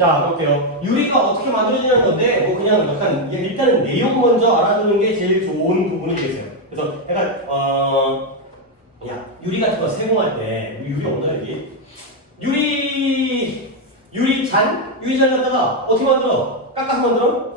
자, 볼게요. 유리가 어떻게 만들어지는 건데, 뭐 그냥 약간 일단은 내용 먼저 알아두는 게 제일 좋은 부분이 되겠어요. 그래서 약간 야, 유리 같은 거 세공할 때 유리 없나 여기? 유리잔 갖다가 어떻게 만들어? 깎아서 만들어?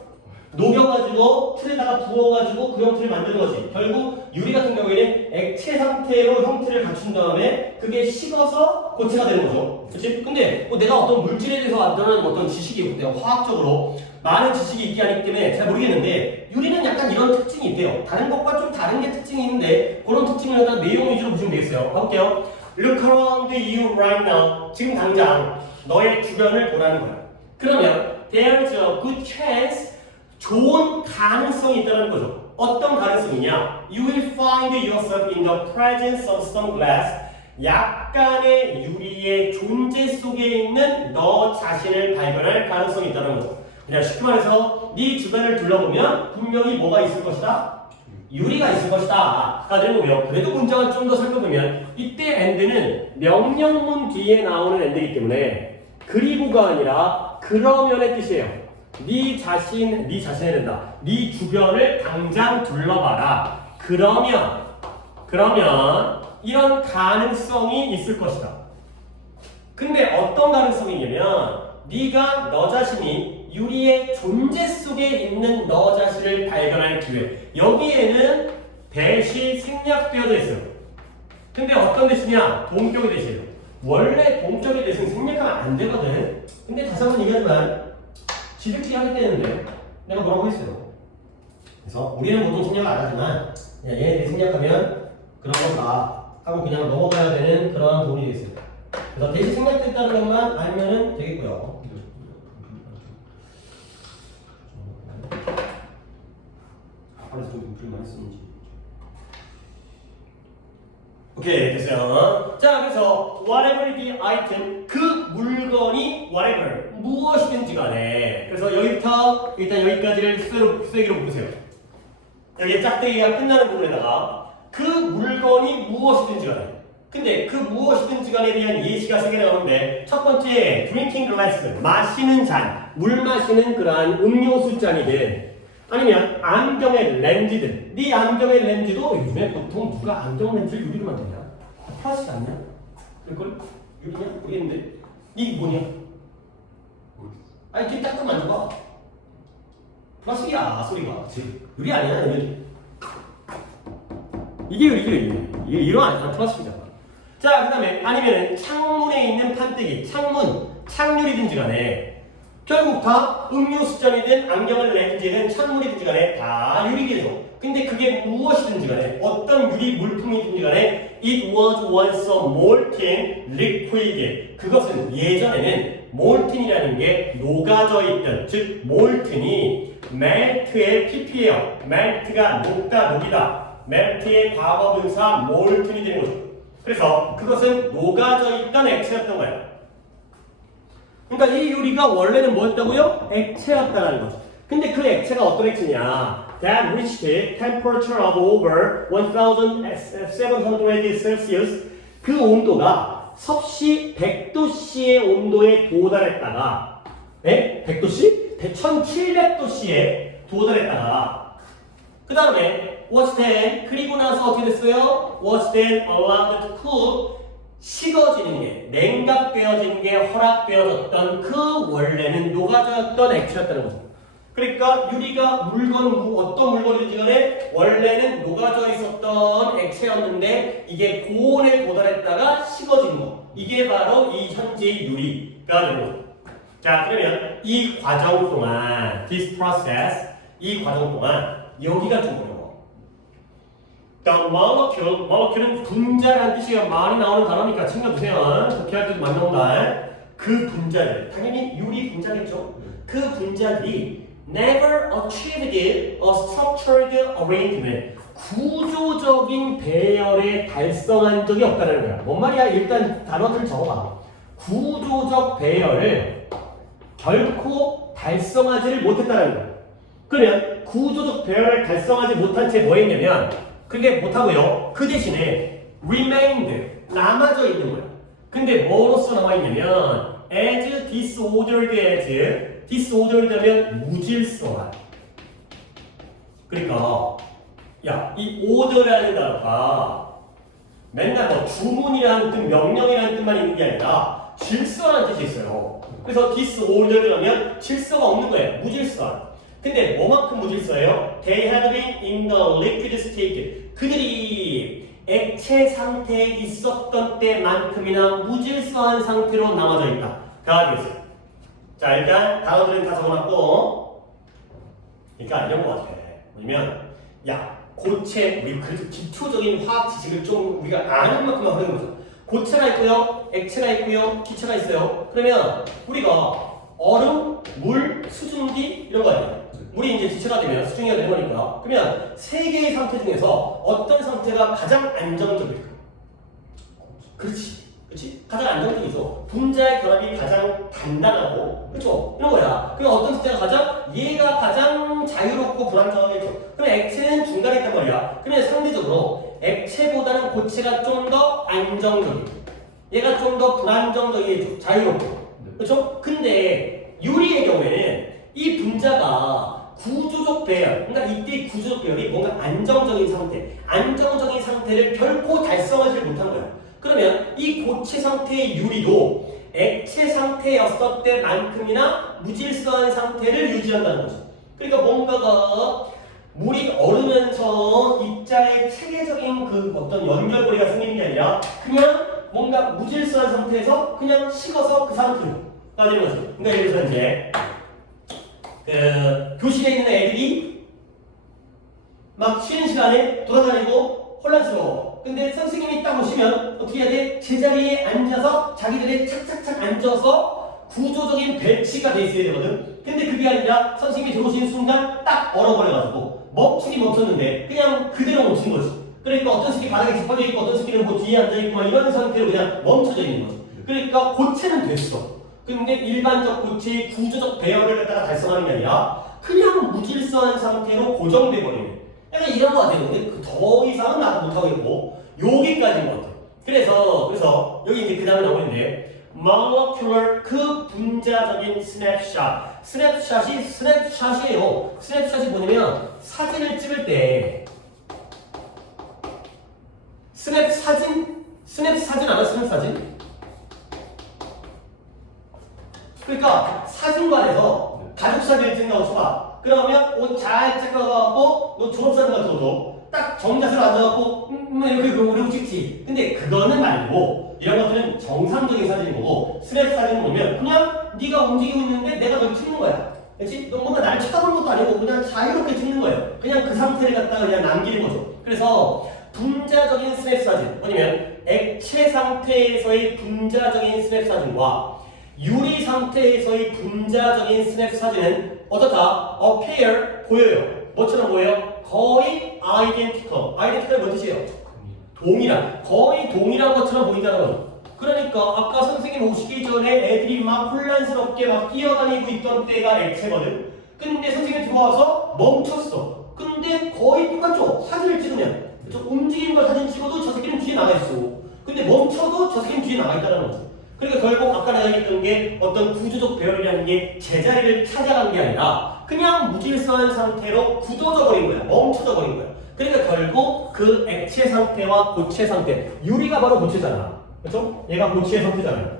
녹여가지고 틀에다가 부어가지고 그 형태를 만드는 거지. 결국 유리 같은 경우에는 액체 상태로 형태를 갖춘 다음에 그게 식어서 고체가 되는 거죠. 그치? 근데 뭐 내가 어떤 물질에 대해서 만드는 어떤 지식이 내가 화학적으로 많은 지식이 있기 아니기 때문에 잘 모르겠는데 유리는 약간 이런 특징이 있대요. 다른 것과 좀 다른 게 특징이 있는데 그런 특징을 갖다 내용 위주로 보시면 되겠어요. 가볼게요. Look around you right now. 지금 당장 너의 주변을 보라는 거야. 그러면 there's a good chance 좋은 가능성이 있다는 거죠. 어떤 가능성이냐? You will find yourself in the presence of some glass. 약간의 유리의 존재 속에 있는 너 자신을 발견할 가능성이 있다는 거죠. 그냥 쉽게 말해서 네 주변을 둘러보면 분명히 뭐가 있을 것이다? 유리가 있을 것이다. 가 되는 거고요. 그래도 문장을 좀 더 살펴보면 이때 and는 명령문 뒤에 나오는 and이기 때문에 그리고가 아니라 그러면의 뜻이에요. 네 자신에 된다. 네 주변을 당장 둘러봐라. 그러면 이런 가능성이 있을 것이다. 근데 어떤 가능성이냐면 네가 너 자신이 유리의 존재 속에 있는 너 자신을 발견할 기회. 여기에는 대시 생략되어져 있어요. 근데 어떤 대시냐? 동격의 대시예요. 원래 동격의 대시는 생략하면 안 되거든. 근데 다시 한번 얘기하지만 지들끼리 하겠다는데 내가 뭐라고 했어요. 그래서 우리는 보통 생략을 안 하지만 그냥 얘네들이 생략하면 그런 건가 하고 그냥 넘어가야 되는 그런 부분이 되겠어요. 그래서 대시 생략됐다는 것만 알면은 되겠고요. 아빠에서 좀 불만 했었는지. 오케이, 됐어요. 자, 그래서 whatever the item, 그 물건이 whatever, 무엇이든지 간에. 그래서 여기부터 일단 여기까지를 쓰레기로 묶으세요. 여기 짝대기가 끝나는 부분에다가 그 물건이 무엇이든지 간에. 근데 그 무엇이든지 간에 대한 예시가 3개 나오는데 첫 번째 drinking glass, 마시는 잔, 물 마시는 그러한 음료수 잔이든 아니면 안경의 렌즈든. 네 안경의 렌즈도 요즘에 보통 누가 안경 렌즈를 유리로 만드냐? 플라스틱 아니냐? 그걸 유리냐? 모르겠는데 이게 뭐냐? 아니 이렇게 딱 만져봐. 플라스틱이야 소리가. 유리 아니야 유리. 이게 유리. 이런 아니잖아 플라스틱이잖아. 자, 그 다음에 아니면은 창문에 있는 판때기, 창유리든지 간에 결국 다 음료수잔이든 안경을 렌즈든 찬물이든지 간에 다 유리겠죠. 근데 그게 무엇이든지 간에 어떤 유리 물품이든지 간에 it was once a molten liquid. 그것은 예전에는 molten이라는 게 녹아져 있던, 즉 molten이 melt의 pp예요. melt가 녹다, 녹이다. melt의 과거분사 molten이 되는 거죠. 그래서 그것은 녹아져 있던 액체였던 거예요. 그러니까 이 유리가 원래는 뭐였다고요? 액체였다는 거죠. 근데 그 액체가 어떤 액체냐? That reached a temperature of over 1700 Celsius. 그 온도가 섭씨 100도씨의 온도에 도달했다가 100도씨? 1700도씨에 도달했다가 그 다음에 was then, 그리고 나서 어떻게 됐어요? was then allowed to cool. 식어지는 게, 냉각되어지는 게 허락되어졌던 그 원래는 녹아졌던 액체였다는 거죠. 그러니까 유리가 어떤 물건이든지 간에 원래는 녹아져 있었던 액체였는데 이게 고온에 도달했다가 식어진 거. 이게 바로 이 현재의 유리가 되는 거죠. 자, 그러면 이 과정 동안, this process, 이 과정 동안 여기가 좀 어려워. The molecule은 분자라는 뜻이 많이 나오는 단어니까 챙겨두세요. 그렇게 할 때도 많이 나온다. 그 분자들, 당연히 유리 분자겠죠. 그 분자들이 never achieved a structured arrangement. 구조적인 배열에 달성한 적이 없다는 거야. 뭔 말이야? 일단 단어들 적어봐. 구조적 배열을 결코 달성하지를 못했다는 거야. 그러면 구조적 배열을 달성하지 못한 채 뭐 했냐면 그게 못하고요. 그 대신에 remained, 남아져 있는 거야. 근데 뭐로서 남아있냐면 as disordered as. disordered 하면 무질서한. 그러니까 야, 이 order라는 단어가 맨날 뭐 주문이라는 뜻, 명령이라는 뜻만 있는 게 아니라 질서라는 뜻이 있어요. 그래서 disordered 하면 질서가 없는 거예요. 무질서한. 근데 뭐만큼 무질서해요? They had been in the liquid state. 그들이 액체 상태에 있었던 때만큼이나 무질서한 상태로 남아져 있다. 다 알겠어요. 자, 일단 단어들은 다 적어놨고, 그러니까 이런 거 같아. 뭐냐면, 야, 고체, 우리 그래도 기초적인 화학 지식을 좀 우리가 아는 만큼만 하는 거죠. 고체가 있고요, 액체가 있고요, 기체가 있어요. 그러면 우리가 얼음, 물, 수증기 이런 거 아니에요. 물이 이제 기체가 되면 수증기가 되는 거니까. 그러면 세 개의 상태 중에서 어떤 상태가 가장 안정적일까? 그렇지. 그렇지? 가장 안정적이죠. 분자의 결합이 가장 단단하고, 그렇죠? 이런 거야. 그럼 어떤 상태가 얘가 가장 자유롭고 불안정하겠죠. 그럼 액체는 중간에 있단 말이야. 그러면 상대적으로 액체보다는 고체가 좀 더 안정적이고, 얘가 좀 더 불안정적이겠죠. 자유롭고. 그렇죠? 근데 유리의 경우에는 이 분자가 구조적 배열, 그러니까 이때 구조적 배열이 뭔가 안정적인 상태, 안정적인 상태를 결코 달성하지 못한 거야. 그러면 이 고체 상태의 유리도 액체 상태였을 때만큼이나 무질서한 상태를 유지한다는 거죠. 그러니까 뭔가가 물이 얼으면서 입자의 체계적인 그 어떤 연결고리가 생기는 게 아니라 그냥 뭔가 무질서한 상태에서 그냥 식어서 그 상태로 빠지는 거죠. 그러니까 예를 들어서 이제 교실에 있는 애들이 막 쉬는 시간에 돌아다니고 혼란스러워. 근데 선생님이 딱 오시면 어떻게 해야 돼? 제자리에 앉아서 자기들이 착착착 앉아서 구조적인 배치가 돼 있어야 되거든. 근데 그게 아니라 선생님이 들어오시는 순간 딱 얼어버려가지고 멈추긴 멈췄는데 그냥 그대로 멈춘 거지. 그러니까 어떤 새끼 바닥에 짚어져 있고 어떤 새끼는 뭐 뒤에 앉아있고 막 이런 상태로 그냥 멈춰져 있는 거지. 그러니까 고체는 됐어. 근데 일반적 고체의 구조적 배열을 갖다가 달성하는 게 아니라 그냥 무질서한 상태로 고정돼 버리는. 약간 이런 거 같아요. 근데 더 이상은 나도 못하겠고 여기까지인 것 같아요. 그래서 여기 이제 그 다음에 나오는데 molecular 그 분자적인 스냅샷. 스냅샷이에요. 스냅샷이 뭐냐면 사진을 찍을 때 스냅 사진 알아? 스냅 사진? 그러니까 사진관에서 가족 사진을 찍는다고 쳐봐. 그러면 옷 잘 찍어갖고 너 졸업사진 같은 거도 딱 정자세로 앉아갖고 이렇게 오려고 찍지. 근데 그거는 말고 이런 것들은 정상적인 사진인 거고 스냅 사진을 보면 그냥 네가 움직이고 있는데 내가 널 찍는 거야. 그렇지? 너 뭔가 나를 쳐다보는 것도 아니고 그냥 자유롭게 찍는 거예요. 그냥 그 상태를 갖다가 그냥 남기는 거죠. 그래서 분자적인 스냅 사진, 뭐냐면 액체 상태에서의 분자적인 스냅 사진과 유리 상태에서의 분자적인 스냅 사진은 어떻다? appear, 보여요. 뭐처럼 보여요? 거의 identical. identical 뭔 뜻이에요? 동일한. 거의 동일한 것처럼 보인다는 거죠. 그러니까 아까 선생님 오시기 전에 애들이 막 혼란스럽게 막 뛰어다니고 있던 때가 액체거든. 근데 선생님이 들어와서 멈췄어. 근데 거의 똑같죠? 사진을 찍으면. 움직이는 걸 사진 찍어도 저 새끼는 뒤에 나가 있어. 근데 멈춰도 저 새끼는 뒤에 나가 있다는 거죠. 그러니까 결국 아까 내가 얘기했던 게 어떤 구조적 배열이라는 게 제자리를 찾아간 게 아니라 그냥 무질서한 상태로 굳어져 버린 거야. 멈춰져 버린 거야. 그러니까 결국 그 액체 상태와 고체 상태, 유리가 바로 고체잖아. 그렇죠? 얘가 고체의 상태잖아요.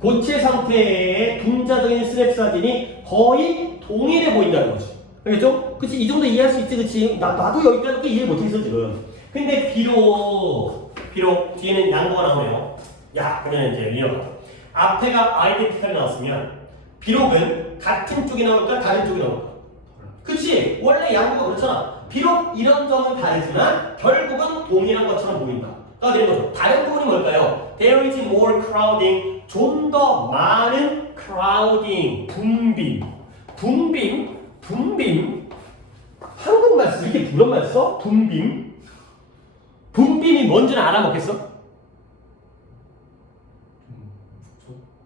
고체 상태의 분자적인 스냅 사진이 거의 동일해 보인다는 거지. 알겠죠? 그치? 이 정도 이해할 수 있지, 그치? 나도 여기까지 이해 못했어, 지금. 근데 비록 뒤에는 양보가 나오네요. 야, 그러면 이제 위험하다. 앞에가 아이덴티컬이 나왔으면 비록은 같은 쪽이 나올까 다른 쪽이 나올까? 그치? 원래 양보가 그렇잖아. 비록 이런 점은 다르지만 결국은 동일한 것처럼 보인다. 가 되는 거죠. 다른 부분이 뭘까요? There is more crowding. 좀 더 많은 crowding. 분빔. 한국말 써. 이렇게 불어말 써? 분빔. 분빔이 뭔지는 알아먹겠어?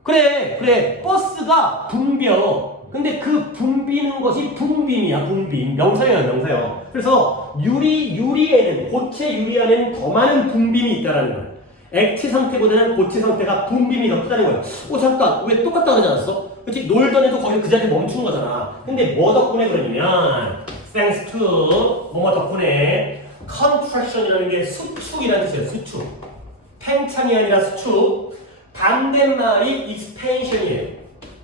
그래. 버스가 붐벼. 근데 그 붐비는 것이 분빔이야, 분빔. 명사형. 그래서 유리에는, 고체 유리 안에는 더 많은 분빔이 있다라는 거야. 액체 상태보다는 고체 상태가 분비이 더 크다는 거예요. 잠깐 왜 똑같다 그러지 않았어? 그치? 놀던 애도 거기 그 자리에 멈춘 거잖아. 근데 뭐 덕분에 그러냐면 thanks to 뭐뭐 덕분에 contraction이라는 게 수축이라는 뜻이에요. 수축. 팽창이 아니라 수축. 반대말이 expansion이에요.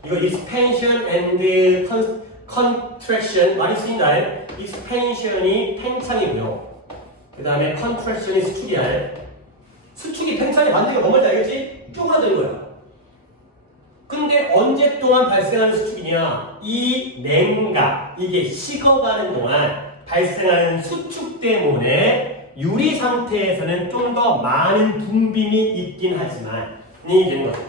이거 expansion and contraction 많이 쓰인 날. expansion이 팽창이고요. 그 다음에 contraction이 수축이야. 수축이 팽창이 반대가 뭐 뭔지 알겠지? 쪼그라드는 거야. 근데 언제 동안 발생하는 수축이냐? 이 냉각, 이게 식어가는 동안 발생하는 수축 때문에 유리 상태에서는 좀 더 많은 분빔이 있긴 하지만 이 되는 거죠.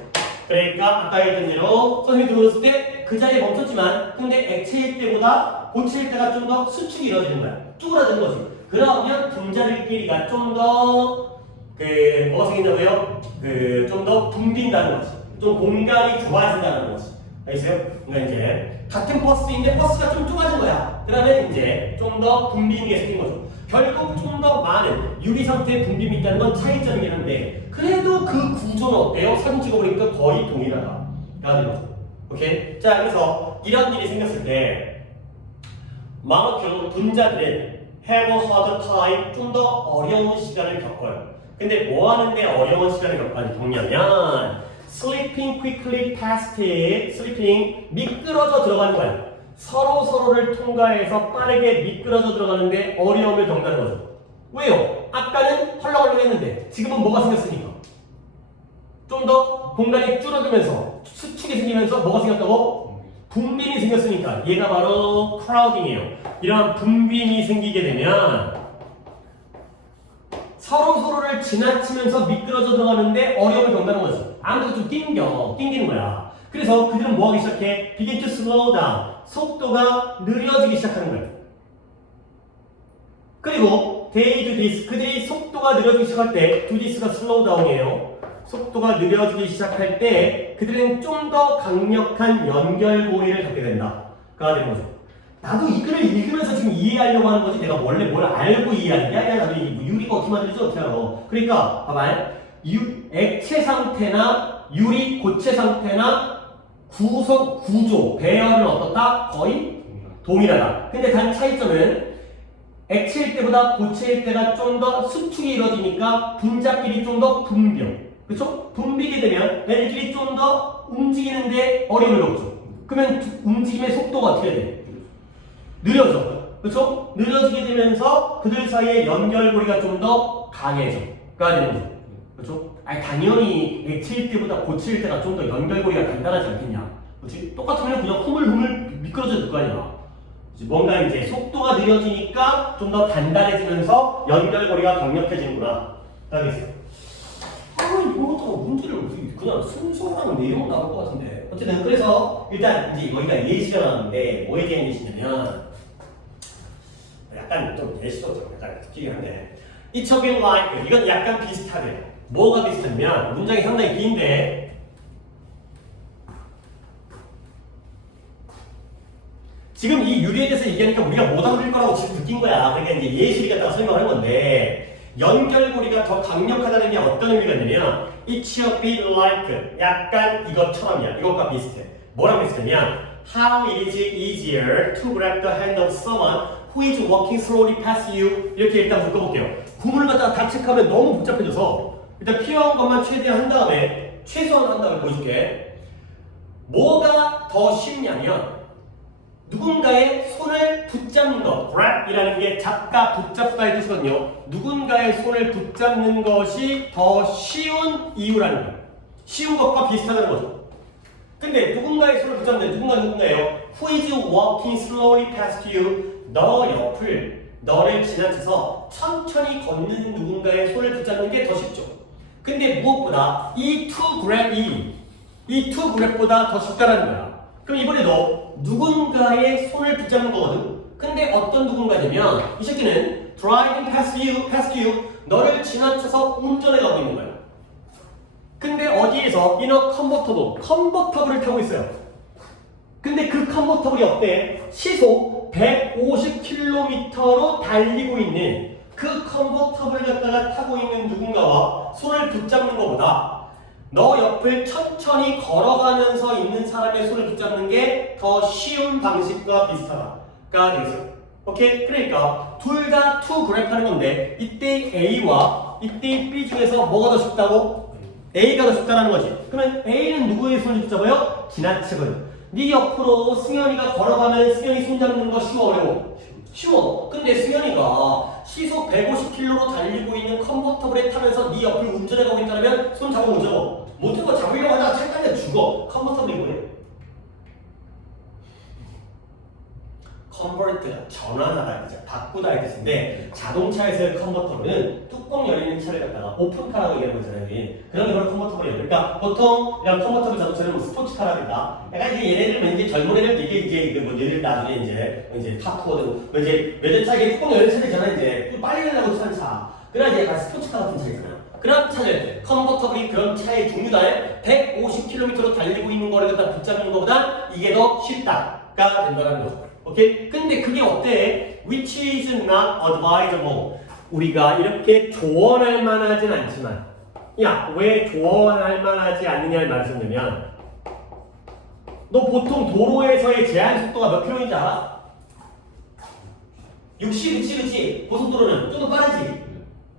그러니까 아까 했던 대로 선생님이 들어왔을 때 그 자리에 멈췄지만 근데 액체일 때보다 고체일 때가 좀 더 수축이 이루어지는 거야. 쪼그라드는 거지. 그러면 분자들 길이가 좀 더 뭐가 생긴다고요? 좀 더 붐빈다는 거지. 좀 공간이 좁아진다는 거지. 알겠어요? 그러니까 이제 같은 버스인데 버스가 좀 좁아진 거야. 그러면 이제 좀 더 붐비는 게 생긴 거죠. 결국 좀 더 많은 유리 상태의 붐빔이 있다는 건 차이점이긴 한데 그래도 그 구조는 어때요? 사진 찍어보니까 거의 동일하다. 라는 거죠. 오케이? 자, 그래서 이런 일이 생겼을 때 모노큘 분자들은 have a hard time 좀 더 어려운 시간을 겪어요. 근데 뭐 하는데 어려운 시간을 겪냐면 sleeping quickly past it, sleeping 미끄러져 들어가는 거야. 서로를 통과해서 빠르게 미끄러져 들어가는데 어려움을 겪는 거죠. 왜요? 아까는 헐렁헐렁 했는데 지금은 뭐가 생겼으니까 좀 더 공간이 줄어들면서 수축이 생기면서 뭐가 생겼다고? 분빔이 생겼으니까 얘가 바로 크라우딩이에요. 이러한 분빔이 생기게 되면 서로를 지나치면서 미끄러져 들어가는데 어려움을 겪는 거지. 아무래도 좀 낑기는 거야. 그래서 그들은 뭐 하기 시작해? begin to slow down. 속도가 느려지기 시작하는 거예요. 그리고 they do this. 그들이 속도가 느려지기 시작할 때 do this가 slow down이에요. 속도가 느려지기 시작할 때 그들은 좀 더 강력한 연결고리를 갖게 된다가 되는 거죠. 나도 이 글을 읽으면서 지금 이해하려고 하는 거지 내가 원래 뭘 알고 이해하는 게 아니야. 나도 유리가 어떻게 만들지 어떻게 알아. 그러니까 봐봐요. 액체 상태나 유리 고체 상태나 구조 배열은 어떻다? 거의 동일하다. 근데 단 차이점은 액체일 때보다 고체일 때가 좀 더 수축이 이루어지니까 분자끼리 좀 더 분벼. 그렇죠? 분비게 되면 얘네들이 좀 더 움직이는데 어려움을 겪죠. 그러면 움직임의 속도가 어떻게 돼? 느려져. 그렇죠? 느려지게 되면서 그들 사이의 연결고리가 좀 더 강해져가 되는 거죠. 그렇죠? 아니 당연히 액체일 때보다 고체일 때가 좀 더 연결고리가 단단하지 않겠냐. 그렇지? 똑같으면 그냥 흐물흐물 미끄러져 들 거 아니야. 뭔가 이제 속도가 느려지니까 좀 더 단단해지면서 연결고리가 강력해지는구나. 알겠어요? 이것도 문제를 그냥 순서랑 내용 나올 것 같은데. 어쨌든 그래서 일단 이제 여기가 예시가 나왔는데 뭐에 대한 예시냐면 약간 좀 예시도 좀 약간 특이긴 한데 It's a bit like 이건 약간 비슷하대요. 뭐가 비슷하냐면 문장이 상당히 긴데 지금 이 유리에 대해서 얘기하니까 우리가 못 알아들을 거라고 지금 느낀 거야. 그러니까 이제 예시를 갖다가 설명을 한 건데 연결고리가 더 강력하다는 게 어떤 의미가 있냐면 It's a bit like 약간 이것처럼이야. 이것과 비슷해. 뭐랑 비슷하냐? How it is easier to grab the hand of someone who is walking slowly past you. 이렇게 일단 묶어볼게요. 구문을 갖다가 다 체크하면 너무 복잡해져서 일단 필요한 것만 최대한 한 다음에 최소한 한 다음에 보여줄게. 뭐가 더 쉽냐면 누군가의 손을 붙잡는 것, grab이라는 게 잡다, 붙잡다의 뜻이거든요. 누군가의 손을 붙잡는 것이 더 쉬운 이유라는 거예요. 쉬운 것과 비슷하다는 거죠. 근데 누군가의 손을 붙잡는 누군가예요? Who is walking slowly past you? 너 옆을, 너를 지나쳐서 천천히 걷는 누군가의 손을 붙잡는 게 더 쉽죠. 근데 무엇보다 이 to grab보다 더 쉽다라는 거야. 그럼 이번에도 누군가의 손을 붙잡는 거거든. 근데 어떤 누군가냐면 이 새끼는 driving past you 너를 지나쳐서 운전해 가고 있는 거야. 근데 어디에서 in a 컨버터블을 타고 있어요. 근데 그 컨버터블이 어때? 시속 150km로 달리고 있는 그 컨버터블 갖다가 타고 있는 누군가와 손을 붙잡는 것보다 너 옆을 천천히 걸어가면서 있는 사람의 손을 붙잡는 게 더 쉬운 방식과 비슷하다가 되겠어요. 오케이? 그러니까 둘 다 투 그래프하는 건데 이때 A와 이때 B 중에서 뭐가 더 쉽다고? A가 더 쉽다라는 거지. 그러면 A는 누구의 손을 붙잡아요? 지나치거든. 네 옆으로 승현이가 걸어가면 승현이 손 잡는 거 쉬워 어려워? 쉬워. 근데 승현이가 시속 150km로 달리고 있는 컨버터블에 타면서 네 옆을 운전해가고 있다면 손 잡아 못 잡아? 못해서 잡으려고 하다가 착각해 죽어. 컨버터블이 뭐예요? 컨버트가 전환하다, 그죠? 바꾸다 의 뜻인데 자동차에서의 컨버터블은 뚜껑 열리는 차를 갖다가 오픈카라고 얘기하는 거잖아요. 그런 걸 컨버터블이에요. 그러니까 보통 이런 컨버터블 자동차는 뭐 스포츠카라든가 약간 이제 얘네들 이제 젊은 애들 이게 뭐 얘들 나중에 이제 탑투어든 뭐 이제 외제차에 뚜껑 열리는 차들이잖아요. 이제 빨리 내려고 사는 차. 그런 이제 약간 스포츠카 같은 차잖아요. 그런 차들, 컨버터블이 그런 차의 종류다에 150km로 달리고 있는 거를 갖다 붙잡는 것보다 이게 더 쉽다가 된다는 거죠. 오케이? 근데 그게 어때? Which is not advisable. 우리가 이렇게 조언할 만하진 않지만, 야, 왜 조언할 만하지 않느냐를 말씀드리면, 너 보통 도로에서의 제한 속도가 몇 킬로인지 알아? 60, 그치? 고속도로는 좀 더 빠르지?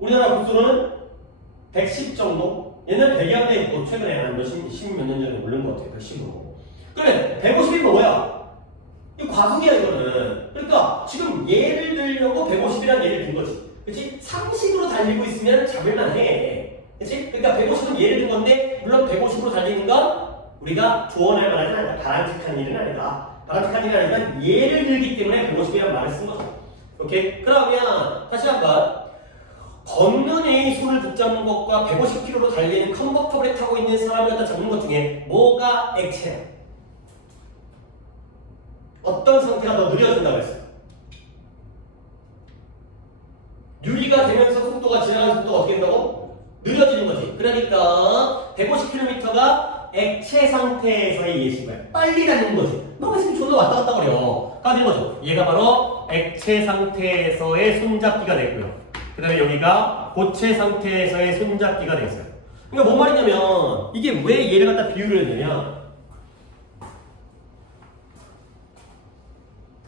우리나라 고속도로는 110 정도? 옛날 100이었는데 뭐 최근에 한 십몇 년 전에 오른 것 같아요. 110으로. 그러면 150이면 뭐야? 이 과속이야 이거는. 그러니까 지금 예를 들려고 150이라는 예를 든 거지. 그치? 상식으로 달리고 있으면 잡을만해. 그치? 그러니까 150은 예를 든 건데 물론 150으로 달리는 건 우리가 조언할 만하진 않다. 바람직한 일은 아니다. 바람직한 일은 아니지만 예를 들기 때문에 150이라는 말을 쓴 거죠. 오케이? 그러면 다시 한번 걷는 A의 손을 붙잡는 것과 150km로 달리는 컨버터블에 타고 있는 사람을 갖다 잡는 것 중에 뭐가 액체야? 어떤 상태가 더 느려진다고 했어요? 유리가 되면서 속도가 지나가는 속도가 어떻게 된다고? 느려지는 거지. 그러니까 150km가 액체 상태에서의 예시고요. 빨리 달리는 거지. 너무 있으면 존나 왔다 갔다 거려. 까는 거죠. 얘가 바로 액체 상태에서의 손잡기가 되고요. 그 다음에 여기가 고체 상태에서의 손잡기가 되겠어요. 그러니까 뭔 말이냐면 이게 왜 얘를 갖다 비유를 했냐면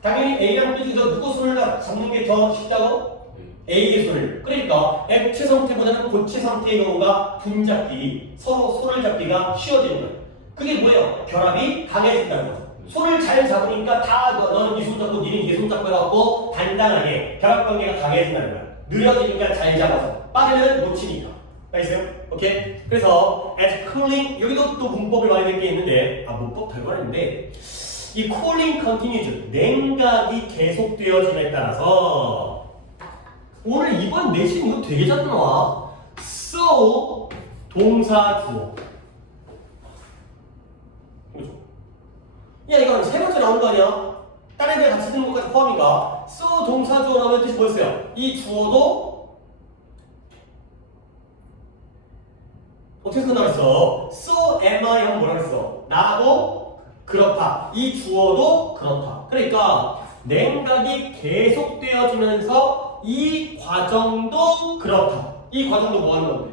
당연히 A랑 B 중에서 누구 손을 잡는 게 더 쉽다고? A의 손을. 그러니까 액체 상태보다는 고체 상태의 경우가 분잡기, 서로 손을 잡기가 쉬워지는 거예요. 그게 뭐예요? 결합이 강해진다는 거죠. 손을 잘 잡으니까 다 너는 이 손 잡고 니는 이 손 잡고 해갖고 단단하게 결합 관계가 강해진다는 거야. 느려지니까 잘 잡아서 빠르면 놓치니까. 알겠어요? 오케이? 그래서 as cooling 여기도 또 문법을 많이 낸 게 있는데 문법 별거 아닌데 이 cooling continues 냉각이 계속되어짐에 따라서 오늘 이번 내신 이거 되게 잘 나와. so 동사 주어. 그죠? 야 이거 세 번째 나온 거 아니야? 다른 애들 같이 듣는 것까지 포함인가? so 동사 주어 나오면 뜻이 뭐였어요? 이 주어도 어떻게 끝나겠어? so am I 하면 뭐라 그랬어? 나도 그렇다. 이 주어도 그렇다. 그러니까 냉각이 계속되어지면서 이 과정도 그렇다. 이 과정도 뭐 하는 건데?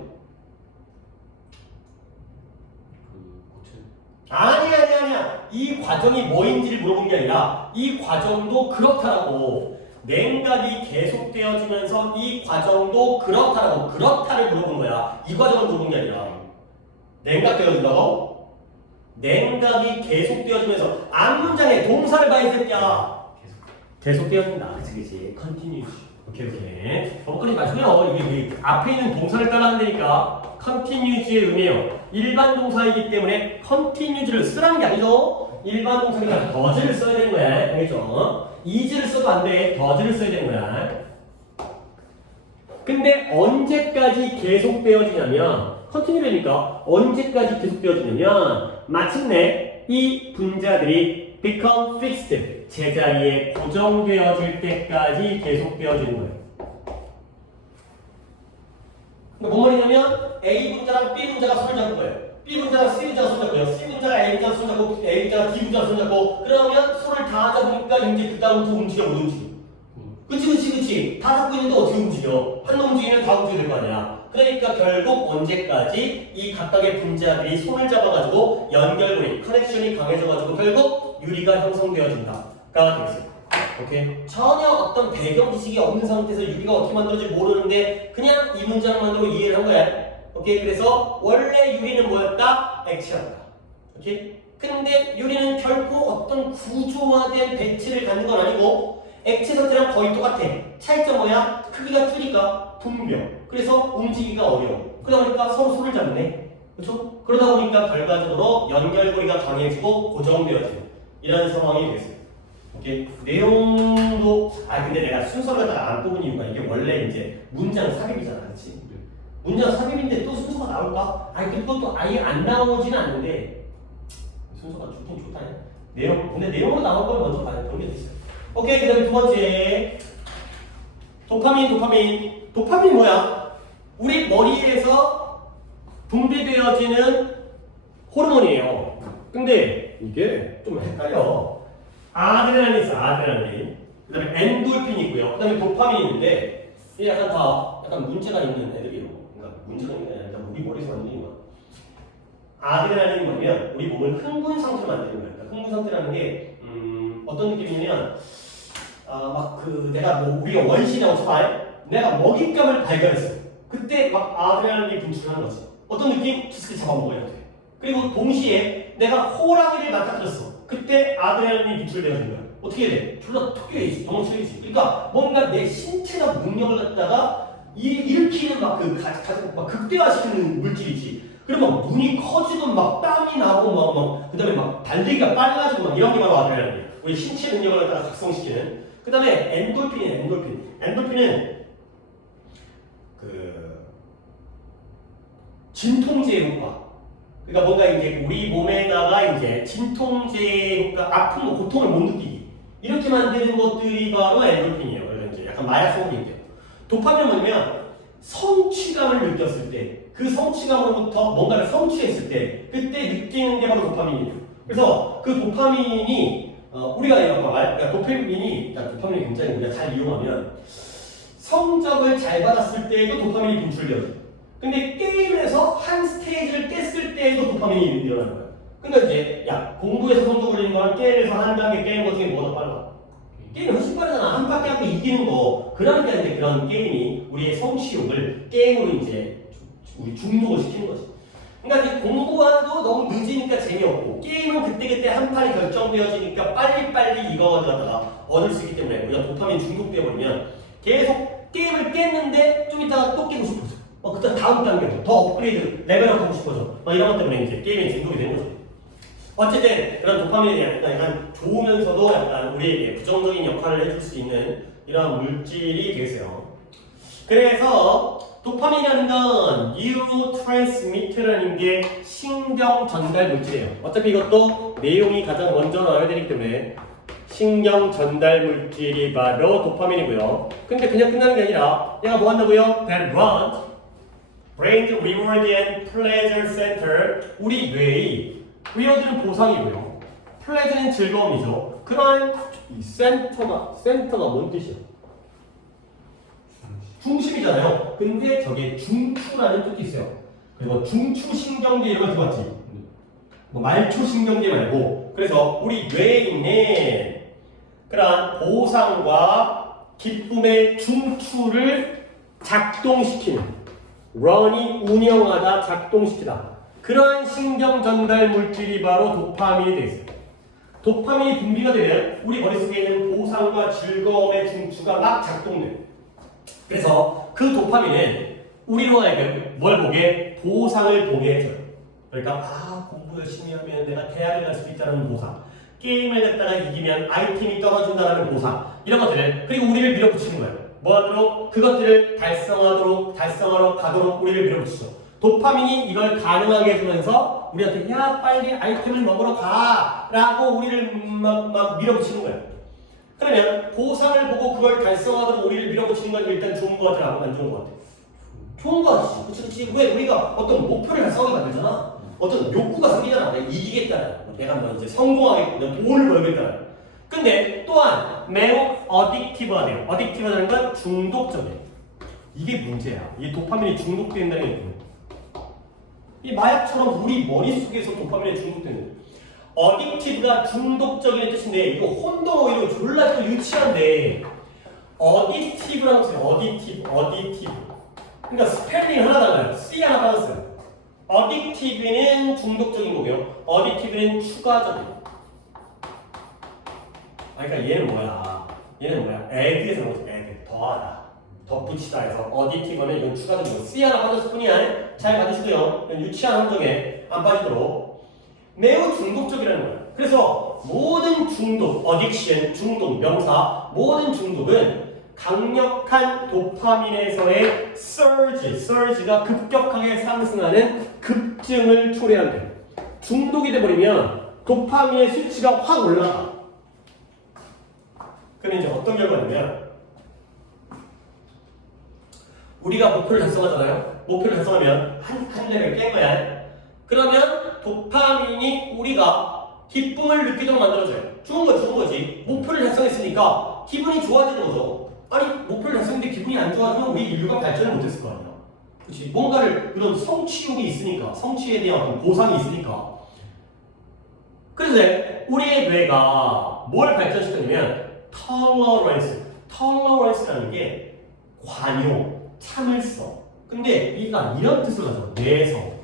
아니야. 이 과정이 뭐인지를 물어본 게 아니라 이 과정도 그렇다라고. 냉각이 계속되어지면서 이 과정도 그렇다라고. 그렇다를 물어본 거야. 이 과정을 물어본 게 아니라. 냉각되어진다고? 냉각이 계속되어지면서 앞문장에 동사를 봐야 새끼야. 계속되어진다. 그치. continuous. 오케이. 엉거리 마시고요. 이게 앞에 있는 동사를 따라한다니까. continuous의 의미예요. 일반 동사이기 때문에 continuous를 쓰라는 게 아니죠. 일반 동사니까 does를 써야 되는 거야. 알겠죠? is를 써도 안 돼. does를 써야 되는 거야. 근데 언제까지 계속되어지냐면 continue니까 언제까지 계속되어지냐면 마침내 이 분자들이 become fixed 제자리에 고정되어질 때까지 계속되어지는 거예요. 그러니까 뭔 말이냐면 A 분자랑 B 분자가 손을 잡을 거예요. B 분자랑 C 분자가 손을 잡고요. C 분자가 A 분자가 손을 잡고 A 분자가 D 분자가 손을 잡고 그러면 손을 다 잡으니까 이제 그 다음부터 움직여 못 움직여. 그치. 다 잡고 있는데 어떻게 움직여? 한 놈 움직이면 다 움직여야 될 거 아니야. 그러니까 결국 언제까지 이 각각의 분자들이 손을 잡아가지고 연결고리, 커넥션이 강해져가지고 결국 유리가 형성되어진다가 되겠어요. 오케이. 전혀 어떤 배경 지식이 없는 상태에서 유리가 어떻게 만들어질지 모르는데 그냥 이 문장만으로 이해를 한 거야. 오케이. 그래서 원래 유리는 뭐였다? 액체였다. 오케이. 근데 유리는 결코 어떤 구조화된 배치를 갖는 건 아니고 액체 상태랑 거의 똑같아. 차이점 뭐야? 크기가 크니까 분명. 그래서 움직이기가 어려워. 그러다 보니까 서로 손을 잡네. 그렇죠? 그러다 보니까 결과적으로 연결고리가 강해지고 고정되어지는 이런 상황이 됐어요. 오케이. 내용도 근데 내가 순서를 다 안 뽑은 이유가 이게 원래 이제 문장 삽입이잖아, 그렇지? 문장 삽입인데 또 순서가 나올까? 그것도 아예 안 나오지는 않는데 순서가 좋긴 좋다. 근데 내용으로 나온 걸 먼저 봐야 되는 게 있어요. 오케이. 그다음에 두 번째 도파민이 뭐야? 우리 머리에서 분비되어지는 호르몬이에요. 근데 이게 좀 헷갈려. 아드레날린 있어, 아드레날린. 그 다음에 엔돌핀이 있고요. 그 다음에 도파민이 있는데 이게 약간 문제가 있는 애들이에요. 그러니까 문제가 있는 애들, 약간 우리 머리에서 만드는 거야. 아드레날린이 뭐냐면 우리 몸을 흥분 상태로 만드는 거야. 그러니까 흥분 상태라는 게 어떤 느낌이냐면 내가 우리가 원시라고 쳐봐요. 내가 먹잇감을 발견했어. 그때 막 아드레날린이 분출하는 거지. 어떤 느낌? 키스를 잡아먹어야 돼. 그리고 동시에 내가 호랑이를 맞닥뜨렸어. 그때 아드레날린이 분출되는 거야. 어떻게 해야 돼? 졸라 특유의 도망쳐야지. 그러니까 뭔가 내 신체적 능력을 갖다가 일으키는 막 극대화시키는 물질이지. 그리고 막 눈이 커지고 막 땀이 나고 그 다음에 막 달리기가 빨라지고 막 이런 게 바로 아드레날린. 우리 신체 능력을 갖다가 각성시키는. 그 다음에 엔돌핀은 진통제 효과. 그러니까 뭔가 이제 우리 몸에다가 이제 진통제 효과, 아픔, 고통을 못 느끼기. 이렇게 만드는 것들이 바로 엔돌핀이에요. 그래서 이제 약간 마약성도 있대요. 도파민은 뭐냐면 성취감을 느꼈을 때, 그 성취감으로부터 뭔가를 성취했을 때, 그때 느끼는 게 바로 도파민이에요. 그래서 그 도파민이 우리가 그러니까 도파민이 굉장히 우리가 잘 이용하면 성적을 잘 받았을 때에도 도파민이 분출되어요. 근데 게임에서 한 스테이지를 깼을 때에도 도파민이 일어나는 거야. 그러니까 이제 공부에서 성적 올리는 거랑 게임에서 한 단계 깨는 거 중에 뭐가 더 빨라? 게임이 훨씬 빠르잖아. 한 바퀴 하고 이기는 거. 그러니까 이제 그런 게임이 우리의 성취욕을 게임으로 이제 우리 중독을 시키는 거지. 그러니까 이제 공부와도 너무 늦으니까 재미없고 게임은 그때그때 한 판이 결정되어지니까 빨리빨리 이거 갖다가 얻을 수 있기 때문에 우리가 도파민 중독되어 버리면 계속 게임을 깼는데 좀 이따가 또 깨고 싶어져. 그때 다음 단계로 더 업그레이드 레벨업 하고 싶어져. 이런 것 때문에 이제 게임에 중독이 되는 거죠. 어쨌든 그런 도파민에 대한 약간 좋으면서도 약간 우리에게 부정적인 역할을 해줄 수 있는 이런 물질이 되겠어요. 그래서 도파민이라는 건 뉴로트랜스미터라는 게 신경 전달 물질이에요. 어차피 이것도 내용이 가장 먼저 나와야 되기 때문에 신경 전달 물질이 바로 도파민이고요. 근데 그냥 끝나는 게 아니라 얘가 뭐 한다고요? That runs brain's reward and pleasure center. 우리 뇌의 reward는 보상이고요. pleasure는 즐거움이죠. 그런 이 센터가 뭔 뜻이야? 중심이잖아요. 근데 저게 중추라는 뜻이 있어요. 그리고 중추신경계 이런 거 들어봤지? 말초신경계 말고. 그래서 우리 뇌에 있는 그런 보상과 기쁨의 중추를 작동시키는, run이 운영하다, 작동시키다. 그러한 신경 전달 물질이 바로 도파민이 되어 있어요. 도파민이 분비가 되면 우리 머릿속에 있는 보상과 즐거움의 중추가 막 작동돼요. 그래서 그 도파민은 우리로 하여금 뭘 보게? 보상을 보게 해줘요. 그러니까 공부 열심히 하면 내가 대학을 갈 수도 있다는 보상, 게임을 갖다가 이기면 아이템이 떨어진다는 보상, 이런 것들을, 그리고 우리를 밀어붙이는 거예요. 뭐하도록? 그것들을 달성하러 가도록 우리를 밀어붙이죠. 도파민이 이걸 가능하게 해주면서 우리한테 야 빨리 아이템을 먹으러 가 라고 우리를 막 밀어붙이는 거예요. 그러면 보상을 보고 그걸 달성하도록 우리를 밀어붙이는 건 일단 좋은 거 같아, 안 좋은 거 같아? 좋은 거 같지. 그치. 왜? 우리가 어떤 목표를 달성하게 만들잖아. 어떤 욕구가 생기잖아. 내가 이기겠다는, 내가 이제 성공하겠다, 내가 돈을 벌겠다는. 그 근데 또한 매우 어딕티브하네요. 어딕티브하다는 건 중독적이에요. 이게 문제야. 이 도파민이 중독된다는 게 뭐예요? 이 마약처럼 우리 머릿속에서 도파민에 중독되는 어딕티브가 중독적인 뜻인데 이거 혼동오히려 졸라 또 유치한데 어딕티브라고 써요. 어딕티브. 그러니까 스펠링 하나 달라요. C 하나 받았어요. 어딕티브는 중독적인 거고요. 어딕티브는 추가적인. 그러니까 얘는 뭐야? add에서 나오죠. add. 더하다. 덧붙이다 해서 어딕티브는 이건 추가적인 거. C 하나 받았을 뿐이야. 잘 받으시고요. 유치한 함정에 안 빠지도록. 매우 중독적이라는 거예요. 그래서 모든 중독, 어딕션, 중독, 명사, 모든 중독은 강력한 도파민에서의 surge가 급격하게 상승하는 급증을 초래한대요. 중독이 돼버리면 도파민의 수치가 확 올라가. 그럼 이제 어떤 결과냐면 우리가 목표를 달성하잖아요. 목표를 달성하면 한 레벨 깬 거야. 그러면 도파민이 우리가 기쁨을 느끼도록 만들어줘요. 좋은 거지. 목표를 달성했으니까 기분이 좋아지는 거죠. 아니 목표를 달성했는데 기분이 안 좋아지면 우리 인류가 발전을 못했을 거 아니야. 그렇지? 뭔가를 그런 성취욕이 있으니까, 성취에 대한 보상이 있으니까. 그래서 우리의 뇌가 뭘 발전시켰냐면 tolerance라는 게 관용, 참을성. 근데 이가 이런 뜻으로 하죠. 내성.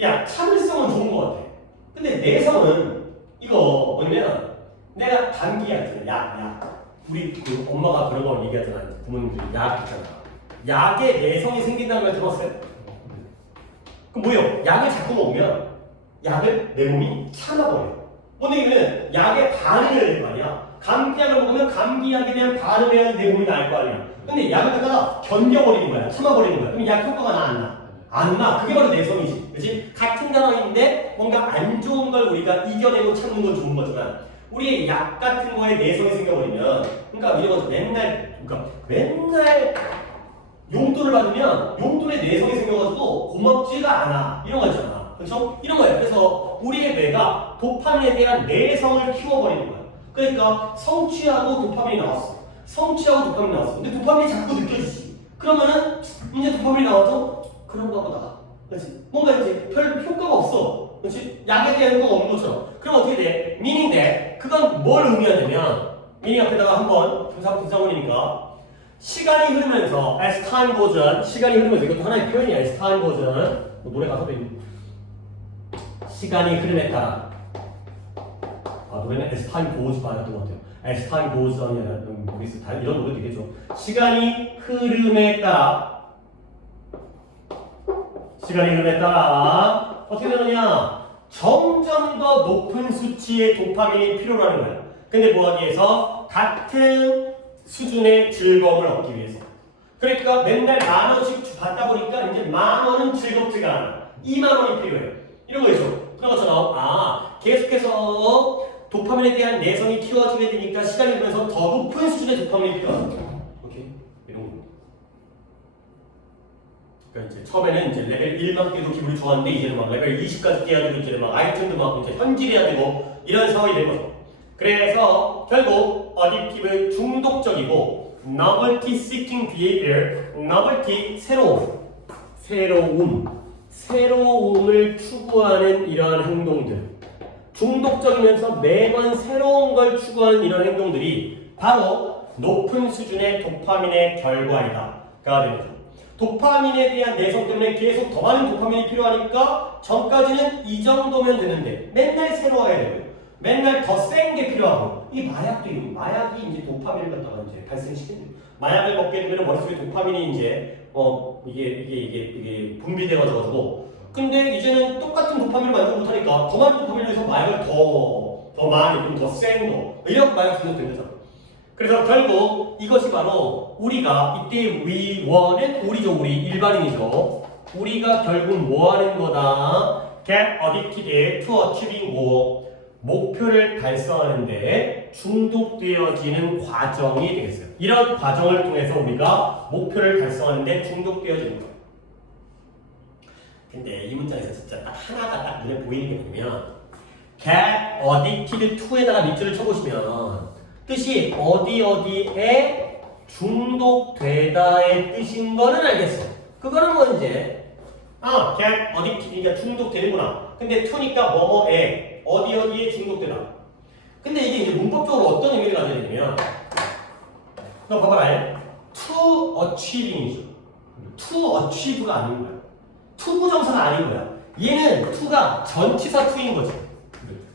야, 참을성은 좋은 것 같아. 근데 내성은 이거 뭐냐면 내가 감기약 있잖아. 약. 우리 그 엄마가 그런 거 얘기하잖아. 부모님들이 약 있잖아. 약에 내성이 생긴다는 걸 들었어요? 그럼 뭐예요? 약을 자꾸 먹으면 약을 내 몸이 참아버려요. 뭔 얘기냐면 약에 반응을 해야 될 거 아니야. 감기약을 먹으면 감기약에 대한 반응을 해야지 내 몸이 나을 거 아니야. 근데 약을 갖다가 견뎌버리는 거야. 참아버리는 거야. 그럼 약 효과가 나 안 나? 안 나. 그게 바로 내성이지. 그렇지? 같은 단어인데 뭔가 안 좋은 걸 우리가 이겨내고 참는 건 좋은 거지만 우리의 약 같은 거에 내성이 생겨버리면 그러니까 이런 거죠. 맨날 용돈을 받으면 용돈에 내성이 생겨가지고 고맙지가 않아. 이런 거 있잖아. 그렇죠? 이런 거예요. 그래서 우리의 뇌가 도파민에 대한 내성을 키워버리는 거야. 그러니까 성취하고 도파민이 나왔어. 근데 도파민이 자꾸 느껴지지. 그러면은 이제 도파민이 나와도 그런가 보다. 그렇지? 뭔가 이제 별 효과가 없어. 그렇지? 약에 대한 효과가 없는 것처럼. 그럼 어떻게 돼? meaning 그건 뭘 의미하냐면 meaning 앞에다가 한번 부사원이니까 시간이 흐르면서 as time goes on 시간이 흐르면서 이것도 하나의 표현이야. as time goes on 노래 가사도 있는 시간이 흐름에 따라 노래는 as time goes by였던 것 같아요. as time goes on이라는 이런 노래도 되겠죠. 시간이 흐름에 따라 어떻게 되느냐? 점점 더 높은 수치의 도파민이 필요로 하는 거야. 근데 뭐하기 위해서? 같은 수준의 즐거움을 얻기 위해서. 그러니까 맨날 10,000원씩 받다 보니까 이제 10,000원은 즐겁지가 않아. 20,000원이 필요해요. 이런 거죠. 그런 것처럼 계속해서 도파민에 대한 내성이 키워지게 되니까 시간이 흐르면서 더 높은 수준의 도파민이 필요하다. 오케이? 이런 거. 그러니까 이제 처음에는 이제 레벨 1만 깨도 기분이 좋았는데 이제는 막 레벨 20까지 깨야 되고 이제는 막 아이템도 막 이제 현질해야 되고 이런 상황이 된 거죠. 그래서 결국 어딕티브 중독적이고 novelty seeking behavior, novelty 새로움을 추구하는 이러한 행동들, 중독적이면서 매번 새로운 걸 추구하는 이런 행동들이 바로 높은 수준의 도파민의 결과이다가 됩니다. 도파민에 대한 내성 때문에 계속 더 많은 도파민이 필요하니까 전까지는 이 정도면 되는데 맨날 새로워야 되고요. 맨날 더 센 게 필요하고 이 마약이 이제 도파민을 갖다가 이제 발생시키는 마약을 먹게 되면 머릿속에 도파민이 이제 이게 분비돼가지고 근데 이제는 똑같은 도파민을 만들지 못하니까 더 많은 도파민을 위해서 마약을 더 많이 좀 더 센 거 이런 마약 중독된 거잖아. 그래서 결국 이것이 바로 우리가 이때 우리 일반인이죠. 우리가 결국 뭐 하는 거다? Get addicted to achieving goal. 목표를 달성하는데 중독되어지는 과정이 되겠어요. 이런 과정을 통해서 우리가 목표를 달성하는데 중독되어지는 거예요. 근데 이 문장에서 진짜 딱 하나가 딱 눈에 보이는 게 뭐냐면 get addicted to에다가 밑줄을 쳐보시면 뜻이 어디 어디에 중독되다의 뜻인 거는 알겠어. 그거는 뭐 이제 get addicted 그러니까 중독되는구나. 근데 to니까 뭐뭐에 어디 어디에 중독되다. 근데 이게 이제 문법적으로 어떤 의미를 가져야 되냐면 너 봐봐라. to achieving이죠. to achieve가 아닌 거야. to 부정사가 아닌 거야. 얘는 to가 전치사 to인 거지.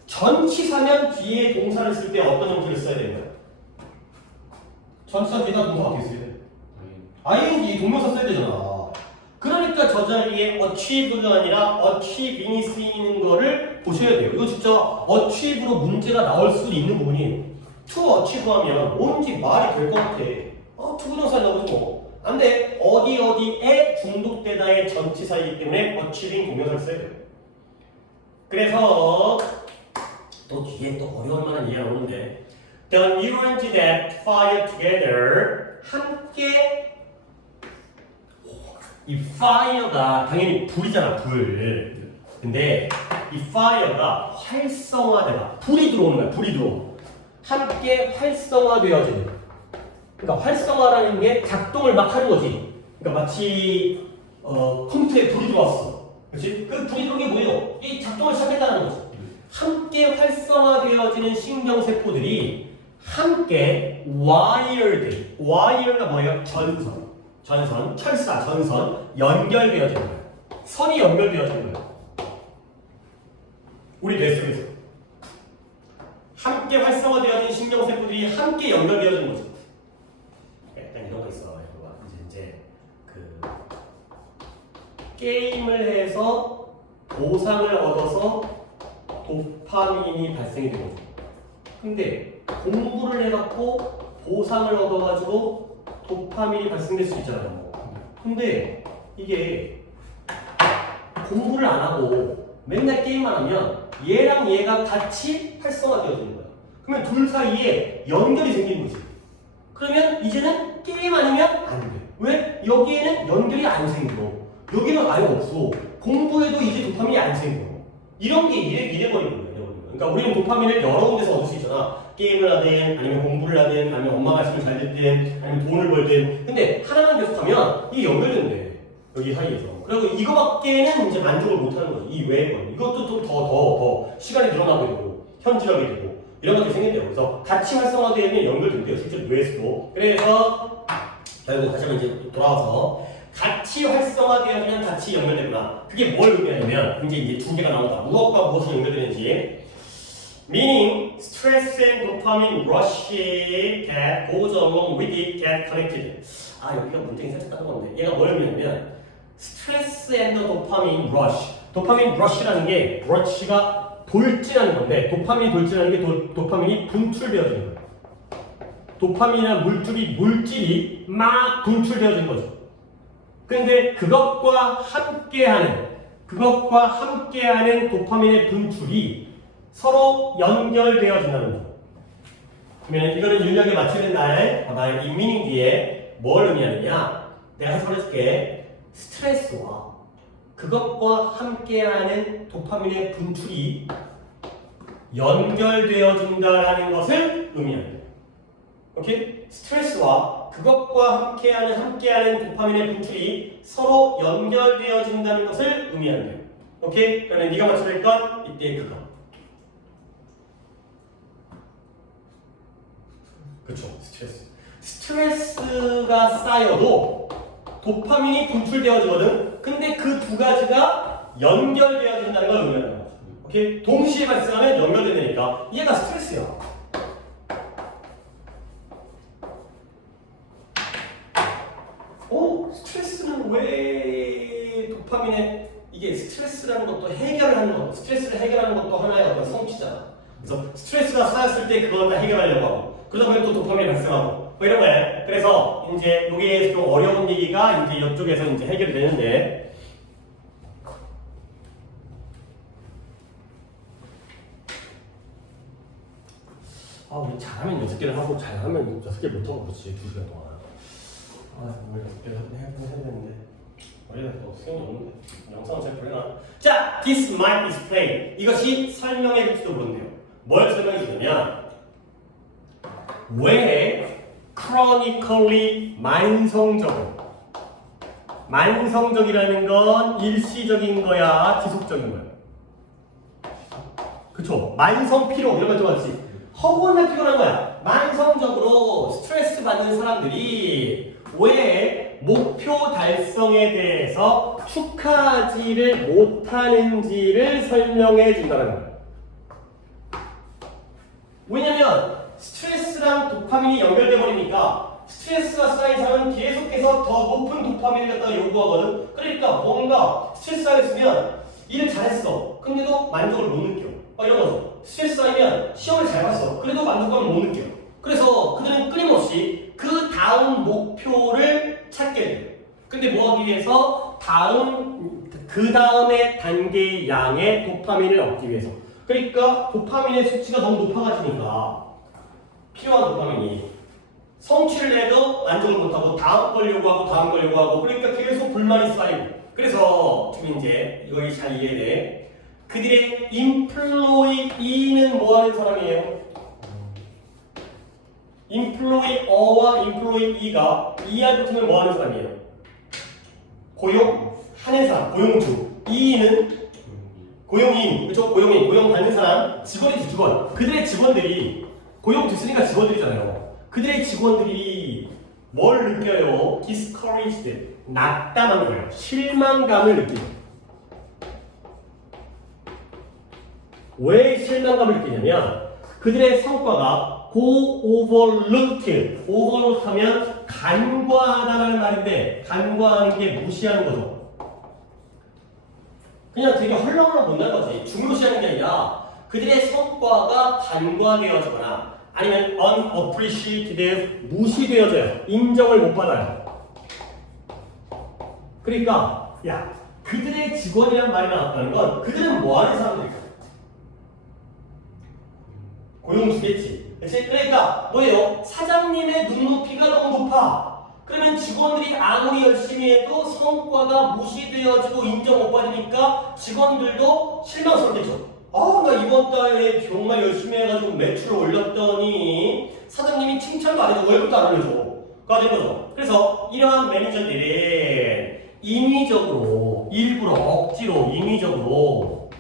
전치사면 뒤에 동사를 쓸 때 어떤 형태를 써야 되는 거야? 전치사 뒤에다 동사가 어떻게 써야 돼? ing 동명사 써야 되잖아. 그러니까 저 자리에 achieve가 아니라 achieving이 쓰이는 거를 보셔야 돼요. 이거 진짜 achieve로 문제가 나올 수 있는 부분이 to achieve 하면 뭔지 말이 될 것 같아. to 부정사 나오지 뭐. 안 돼. 어디 어디에 중독되다의 전치사이기 때문에 achieving 동명사를 써야 돼요. 그래서 또 뒤에 또 어려울 만한 이해가 오는데 The neurons that fire together 함께 이 fire가 당연히 불이잖아 불 근데 이 fire가 활성화되다 불이 들어오는 거야 불이 들어오고 함께 활성화되어지는 그러니까 활성화라는 게 작동을 막 하는 거지 그러니까 마치 컴퓨터에 불이 들어왔어 그렇지? 그 불이 들어온 게 뭐예요? 이 작동을 시작했다는 거지 함께 활성화되어지는 신경세포들이 함께 wired가 뭐예요? 전선, 철사, 전선 연결되어지는 거예요. 선이 연결되어지는 거예요. 우리 뇌 속에서 함께 활성화되어진 신경세포들이 함께 연결되어지는 거죠. 약간 이런 거 있어. 이제 그 게임을 해서 보상을 얻어서 도파민이 발생이 되는 거죠. 근데 공부를 해갖고 보상을 얻어가지고 도파민이 발생될 수 있잖아요. 근데 이게 공부를 안 하고 맨날 게임만 하면 얘랑 얘가 같이 활성화되어지는 거야. 그러면 둘 사이에 연결이 생기는 거지. 그러면 이제는 게임 아니면 안 돼. 왜? 여기에는 연결이 안 생겨. 여기는 아예 없어. 공부해도 이제 도파민이 안 생겨. 이런 게 이래버리는 거예요. 그러니까 우리는 도파민을 여러 군데서 얻을 수 있잖아. 게임을 하든, 아니면 공부를 하든, 아니면 엄마 말씀을 잘 듣든, 아니면 돈을 벌든. 근데 하나만 계속하면 이게 연결된대. 여기 사이에서. 그리고 이거밖에는 이제 만족을 못하는 거지. 이 외의 건. 이것도 좀 더 시간이 늘어나게 되고, 현질하게 되고, 이런 것들이 생긴대요. 그래서 같이 활성화되면 연결된대요. 실제로 뇌에서도. 그래서 결국 다시 한번 이제 돌아와서 같이 활성화되어지면 같이 연결되구나. 그게 뭘 의미하냐면 이제 두 개가 나온다. 무엇과 무엇이 연결되는지. Meaning, stress and dopamine rush that goes along with it get connected. 여기가 문제가 살짝 다른 건데 얘가 뭘 의미하냐면 stress and dopamine rush. 도파민 rush라는 게 rush가 돌진하는 건데 도파민이 돌진하는 게 도파민이 분출되어지는 거예요. 도파민이나 물질이 막 분출되어지는 거죠. 근데 그것과 함께하는 도파민의 분출이 서로 연결되어진다는 거죠. 그러면 이거를 윤곽에 맞춰야 된다. 봐봐, 이 미닝 뒤에 뭘 의미하느냐? 내가 해석을 해줄게. 스트레스와 그것과 함께하는 도파민의 분출이 연결되어진다는 것을 의미합니다. 오케이? 스트레스와 그것과 함께하는 도파민의 분출이 서로 연결되어진다는 것을 의미합니다. 오케이? 그러면 네가 맞춰야 될 건 이때 그거. 그쵸? 스트레스가 쌓여도 도파민이 분출되어지거든. 근데 그 두 가지가 연결되어진다는 걸 의미하는 거죠. 오케이? 동시에 발생하면 연결되니까 얘가 스트레스야. 스트레스는 왜 도파민에 이게 스트레스라는 것도 해결을 하는 거, 스트레스를 해결하는 것도 하나의 어떤 성취잖아. 그래서 스트레스가 쌓였을 때 그걸 다 해결하려고 하고, 그러다 보면 또 도파민이 발생하고, 뭐 이런 거예요. 그래서 이제 이게 좀 어려운 얘기가 이제 이쪽에서 이제 해결이 되는데. 우리 잘하면 6개를 하고 잘하면 6개 못하고 그렇지 2시간 동안. 오늘 6개를 해야 되는데 원래 뭐 수용이 없는데 영상은 잘 보려나? 자, this might explain. 이것이 설명해 줄지도 모른대요. 뭘 설명해 주냐면 왜 chronically 만성적이라는 건 일시적인 거야, 지속적인 거야? 그쵸? 만성 피로 이런 거 들어봤지? 허구한 피곤한 거야. 만성적으로 스트레스 받는 사람들이 왜 목표 달성에 대해서 축하하지를 못하는지를 설명해 준다는 거야. 왜냐면 스트레스랑 도파민이 연결돼 버리니까 스트레스가 쌓인 사람은 계속해서 더 높은 도파민을 갖다가 요구하거든. 그러니까 뭔가 스트레스가 있으면 일을 잘했어. 근데도 만족을 못 느껴. 이런 거죠. 스트레스 쌓이면 시험을 잘 봤어. 그래도 만족감을 못 느껴. 그래서 그들은 끊임없이 그 다음 목표를 찾게 돼요. 근데 뭐 하기 위해서 그 다음의 단계의 양의 도파민을 얻기 위해서. 그러니까 도파민의 수치가 너무 높아가지니까 필요한 도파민이 성취를 해도 만족을 못하고 다음 걸 요구하고 그러니까 계속 불만이 쌓이고. 그래서 지금 이제 이거 잘 이해돼. 그들의 employee는 뭐 하는 사람이에요? employer와 employee가 이하에 붙으면 뭐 하는 사람이에요? 고용하는 사람, 고용주. 이는 고용인, 그렇죠? 고용인, 고용받는 사람, 직원이지, 직원. 그들의 직원들이 고용 됐으니까 직원들이잖아요. 그들의 직원들이 뭘 느껴요? discouraged, 낙담한 거예요. 실망감을 느끼고. 왜 실망감을 느끼냐면 그들의 성과가 go overlooked. overlook 하면 간과하다는 말인데 간과하는 게 무시하는 거죠. 그냥 되게 헐렁헐렁 못날 거지. 중요시하는 게 아니라 그들의 성과가 간과되어지거나 아니면 unappreciated, 무시되어져요. 인정을 못 받아요. 그러니까 야, 그들의 직원이란 말이 나왔다는 건 그들은 뭐 하는 사람들일까? 고용주겠지. 그치? 그러니까 뭐예요? 사장님의 눈높이가 너무 높아. 그러면 직원들이 아무리 열심히 해도 성과가 무시되어지고 인정 못 받으니까 직원들도 실망스럽겠죠. 나 이번 달에 정말 열심히 해가지고 매출을 올렸더니 사장님이 칭찬도 안 해줘, 월급도 안 올려줘가 된 거죠. 그래서 이러한 매니저들은 인위적으로, 일부러, 억지로, 인위적으로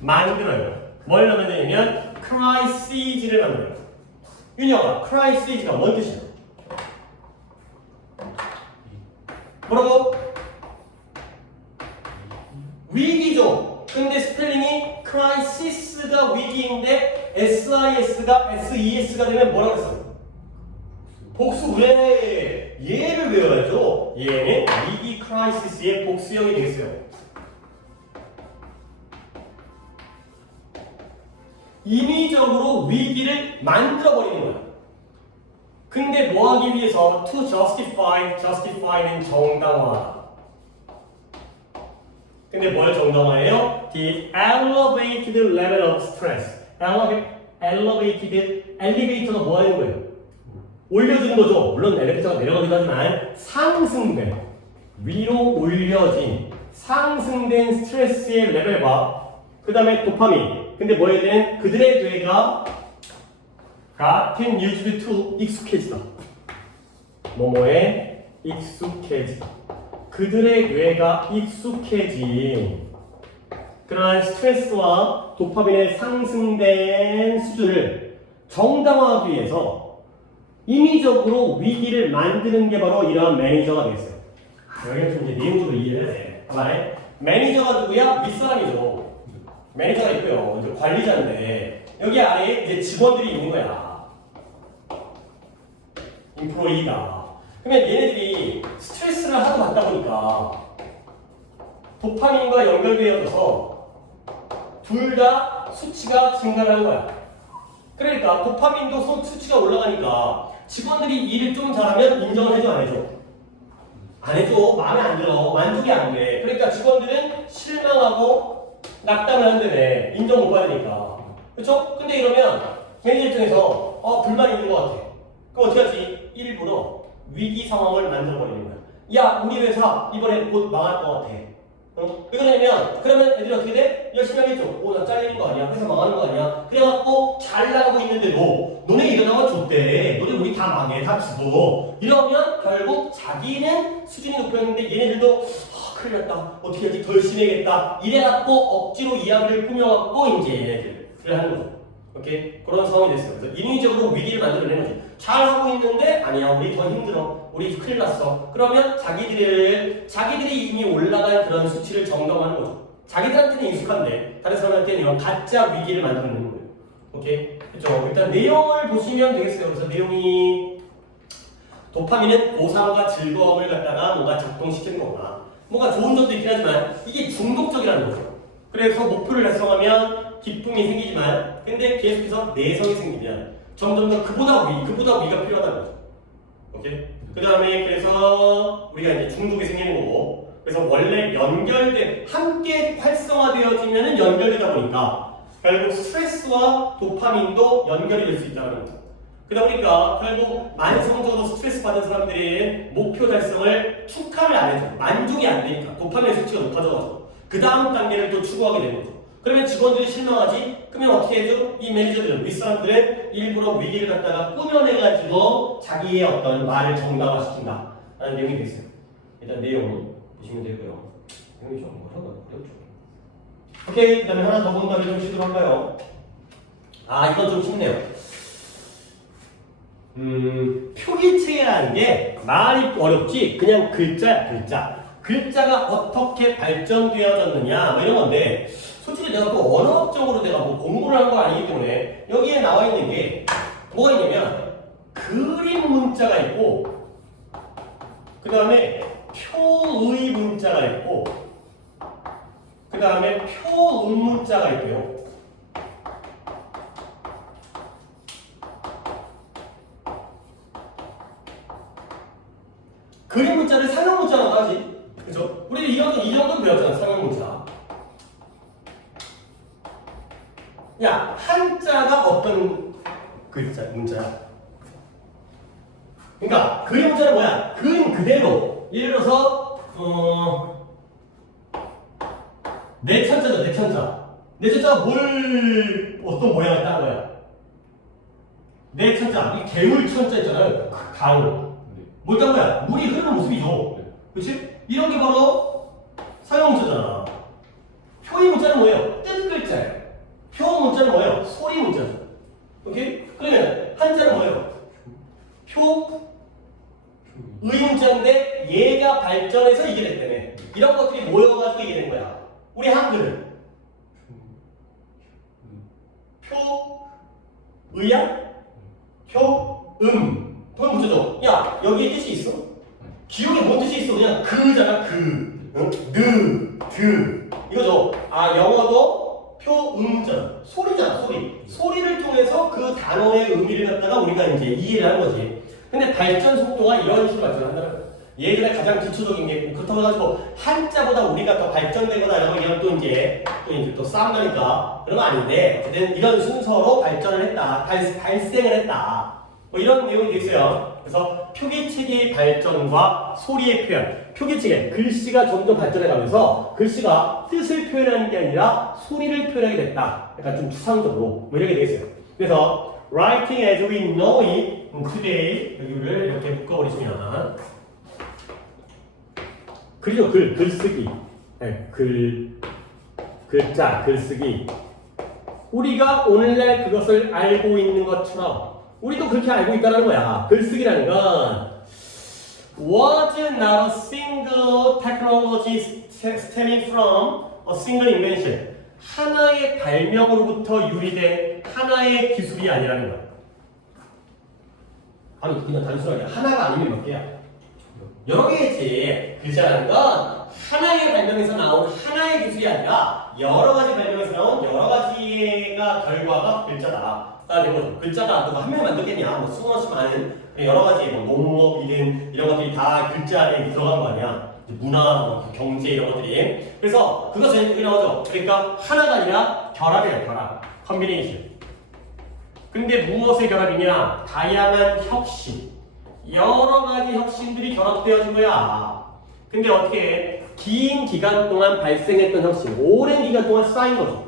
만들어요. 뭘 만드냐면 크라이시즈를 만들어요. 윤영아, 크라이시즈가 뭔 뜻이야? 뭐라고? 위기죠. 근데 스펠링이 크라이시스가 위기인데 SIS가 SES가 되면 뭐라고 했어? 복수. 왜? 얘를 외워야죠. 얘는 위기 크라이시스의 복수형이 되겠어요. 인위적으로 위기를 만들어버리는 거야. 근데 뭐 하기 위해서 to justify는 정당화하다. 근데 뭘 정당화해요? The elevated level of stress. elevator가 뭐 하는 거예요? 올려주는 거죠. 물론 엘리베이터가 내려가기도 하지만 상승된, 위로 올려진 상승된 스트레스의 레벨과 그 다음에 도파민. 근데 뭐 해야 되는? 그들의 뇌가 can used to 익숙해지다. 뭐뭐에 익숙해지다. 그들의 뇌가 익숙해진 그러한 스트레스와 도파민의 상승된 수준을 정당화하기 위해서 인위적으로 위기를 만드는 게 바로 이러한 매니저가 되겠어요. 여기가 좀 이제 내용적으로 이해해야 돼. 봐봐요. 매니저가 누구야? 윗사람이죠. 매니저가 있고요. 이제 관리자인데 여기 아래에 이제 직원들이 있는 거야. 인플로이가. 그러면 얘네들이 스트레스를 하도 받다 보니까 도파민과 연결되어져서 둘 다 수치가 증가를 한 거야. 그러니까 도파민도 수치가 올라가니까 직원들이 일을 좀 잘하면 인정을 해줘, 안 해줘? 안 해줘. 마음에 안 들어. 만족이 안 돼. 그러니까 직원들은 실망하고 낙담을 한다네. 인정 못 받으니까. 그쵸? 근데 이러면 매니저 입장에서 불만이 있는 것 같아. 그럼 어떻게 하지? 일부러 위기 상황을 만들어버리는 거야. 야, 우리 회사 이번에 곧 망할 것 같아. 왜 그러냐면, 그러면 애들이 어떻게 돼? 열심히 하겠죠. 나 잘리는 거 아니야? 회사 망하는 거 아니야? 그래갖고 잘 나가고 있는데도 너네 일어나면 좋대. 너네 우리 다 망해, 다 죽어. 이러면 결국 자기는 수준이 높였는데 얘네들도 큰일 났다. 어떻게 하지? 더 열심히 해야겠다. 이래갖고 억지로 이야기를 꾸며갖고 이제 얘네들을 하는 거죠. 오케이? 그런 상황이 됐어요. 그래서 인위적으로 위기를 만들어내는 거지. 잘 하고 있는데 아니야, 우리 더 힘들어. 우리 큰일 났어. 그러면 자기들이 이미 올라간 그런 수치를 점검하는 거죠. 자기들한테는 익숙한데 다른 사람한테는 이런 가짜 위기를 만들어내는 거예요. 오케이? 그렇죠? 일단 내용을 보시면 되겠어요. 그래서 내용이 도파민은 보상과 즐거움을 갖다가 뭔가 작동시키는 거구나. 뭔가 좋은 점도 있긴 하지만 이게 중독적이라는 거죠. 그래서 목표를 달성하면 기쁨이 생기지만 근데 계속해서 내성이 생기면 점점 더 그보다 위가 필요하다는 거죠. 오케이? 그 다음에 그래서 우리가 이제 중독이 생기는 거고 그래서 원래 함께 활성화되어지면은 연결되다 보니까 결국 스트레스와 도파민도 연결이 될 수 있다는 거죠. 그러다 보니까 결국 만성적으로 스트레스 받은 사람들이 목표 달성을 축하를 안 해줘. 만족이 안 되니까 도파민의 수치가 높아져가지고 그 다음 단계를 또 추구하게 되는 거죠. 그러면 직원들이 실망하지? 그러면 어떻게 해줘? 이 매니저들은, 윗사람들은 일부러 위기를 갖다가 꾸며내가지고 자기의 어떤 말을 정당화시킨다 라는 내용이 있어요. 일단 내용 보시면 되고요. 내용이 좀 어렵죠. 오케이, 그 다음에 하나 더 본 다음에 좀 쉬도록 할까요? 이건 좀 쉽네요. 표기체계라는 게 말이 어렵지 그냥 글자야, 글자. 글자가 어떻게 발전되어졌느냐 뭐 이런 건데 솔직히 내가 또 언어학적으로 내가 뭐 공부를 한 거 아니기 때문에 여기에 나와 있는 게 뭐가 있냐면 그림 문자가 있고 그 다음에 표의 문자가 있고 그 다음에 표음 문자가 있고요. 그림 문자를 상형 문자라고 하지. 그죠? 우리 이 정도 배웠잖아, 상형 문자. 야, 한자가 어떤 문자야? 그러니까 그림 문자는 뭐야? 그림 그대로. 예를 들어서 내 천자죠, 내 천자. 내 천자가 어떤 모양을 딴 거야? 내 천자, 이 개울 천자 있잖아요. 강. 뭘 딴 거야? 물이 흐르는 모습이죠. 그렇지? 이런 게 바로 사용 문자잖아. 표의 문자는 뭐예요? 뜻 글자예요. 표 문자는 뭐예요? 소리 문자죠. 오케이? 그러면 한자는 뭐예요? 의 문자인데 얘가 발전해서 이게 됐다며. 이런 것들이 모여가지고 이게 된 거야. 우리 한글은 의야? 그건 문자죠. 야, 여기에 뜻이 있어? 기억에 뭔 뜻이 있어? 그냥 그잖아, 이거죠. 영어도 표음자 소리잖아, 소리. 소리를 통해서 그 단어의 의미를 갖다가 우리가 이제 이해를 하는 거지. 근데 발전 속도가 이런 식으로 발전한다는 거야. 예전에 가장 기초적인 게 그렇다고 해가지고 한자보다 우리가 더 발전되거나 이런 또 이제 또 싸움나니까 그런 거 아닌데 어쨌든 이런 순서로 발전을 했다, 발생을 했다. 뭐 이런 내용이 되어 있어요. 그래서 표기체계의 발전과 소리의 표현. 표기체계, 글씨가 점점 발전해가면서 글씨가 뜻을 표현하는 게 아니라 소리를 표현하게 됐다. 약간 좀 추상적으로 뭐 이렇게 되어 있어요. 그래서 writing as we know it today 여기를 이렇게 묶어버리시면 글이죠, 글쓰기. 네, 글자, 글쓰기. 우리가 오늘날 그것을 알고 있는 것처럼 우리도 그렇게 알고 있다는 거야. 글쓰기라는 건 was not a single technology stemming from a single invention. 하나의 발명으로부터 유리된 하나의 기술이 아니라는 거야. 아니 그냥 단순하게 하나가 아니면 몇 개야? 여러 개겠지. 글자라는 건 하나의 발명에서 나온 하나의 기술이 아니라 여러 가지 발명에서 나온 여러 가지가 결과가 글자다. 글자가 누가 한 명 만들겠냐? 뭐 수없이 많은 여러 가지 뭐 농업이든 이런 것들이 다 글자 안에 들어간 거 아니야? 문화, 뭐 경제 이런 것들이. 그래서 그것은 이렇게 나오죠. 그러니까 하나가 아니라 결합이에요, 결합. 컨비네이션. 근데 무엇의 결합이냐? 다양한 혁신. 여러 가지 혁신들이 결합되어진 거야. 근데 어떻게 해? 긴 기간 동안 발생했던 혁신, 오랜 기간 동안 쌓인 거죠.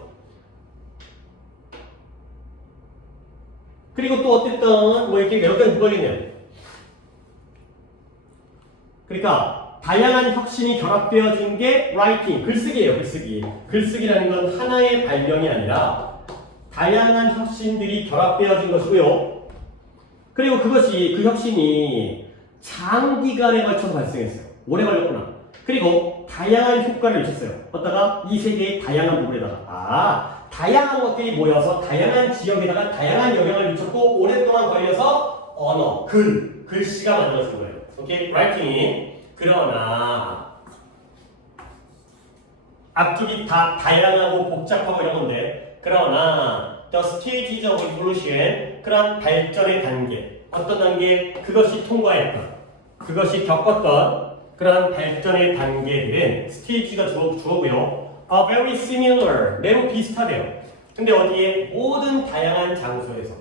그리고 또 어쨌든 뭐 이렇게 몇 가지 무관이네요. 그러니까 다양한 혁신이 결합되어진 게 라이팅, 글쓰기예요. 글쓰기. 글쓰기라는 건 하나의 발명이 아니라 다양한 혁신들이 결합되어진 것이고요. 그리고 그것이 그 혁신이 장기간에 걸쳐서 발생했어요. 오래 걸렸구나. 그리고 다양한 효과를 미쳤어요. 어디다가 이 세계의 다양한 부분에다가 다양한 것들이 모여서 다양한 지역에다가 다양한 영향을 미쳤고 오랫동안 걸려서 언어, 글씨가 만들어진 거예요. 오케이? 라이팅이. 그러나 앞쪽이 다 다양하고 복잡하고 이런 건데 그러나 the stages of evolution 그런 발전의 단계 어떤 단계? 그것이 통과했던 그것이 겪었던 그런 발전의 단계들은 stage가 주어고요. are very similar 매우 비슷하대요. 근데 어디에? 모든 다양한 장소에서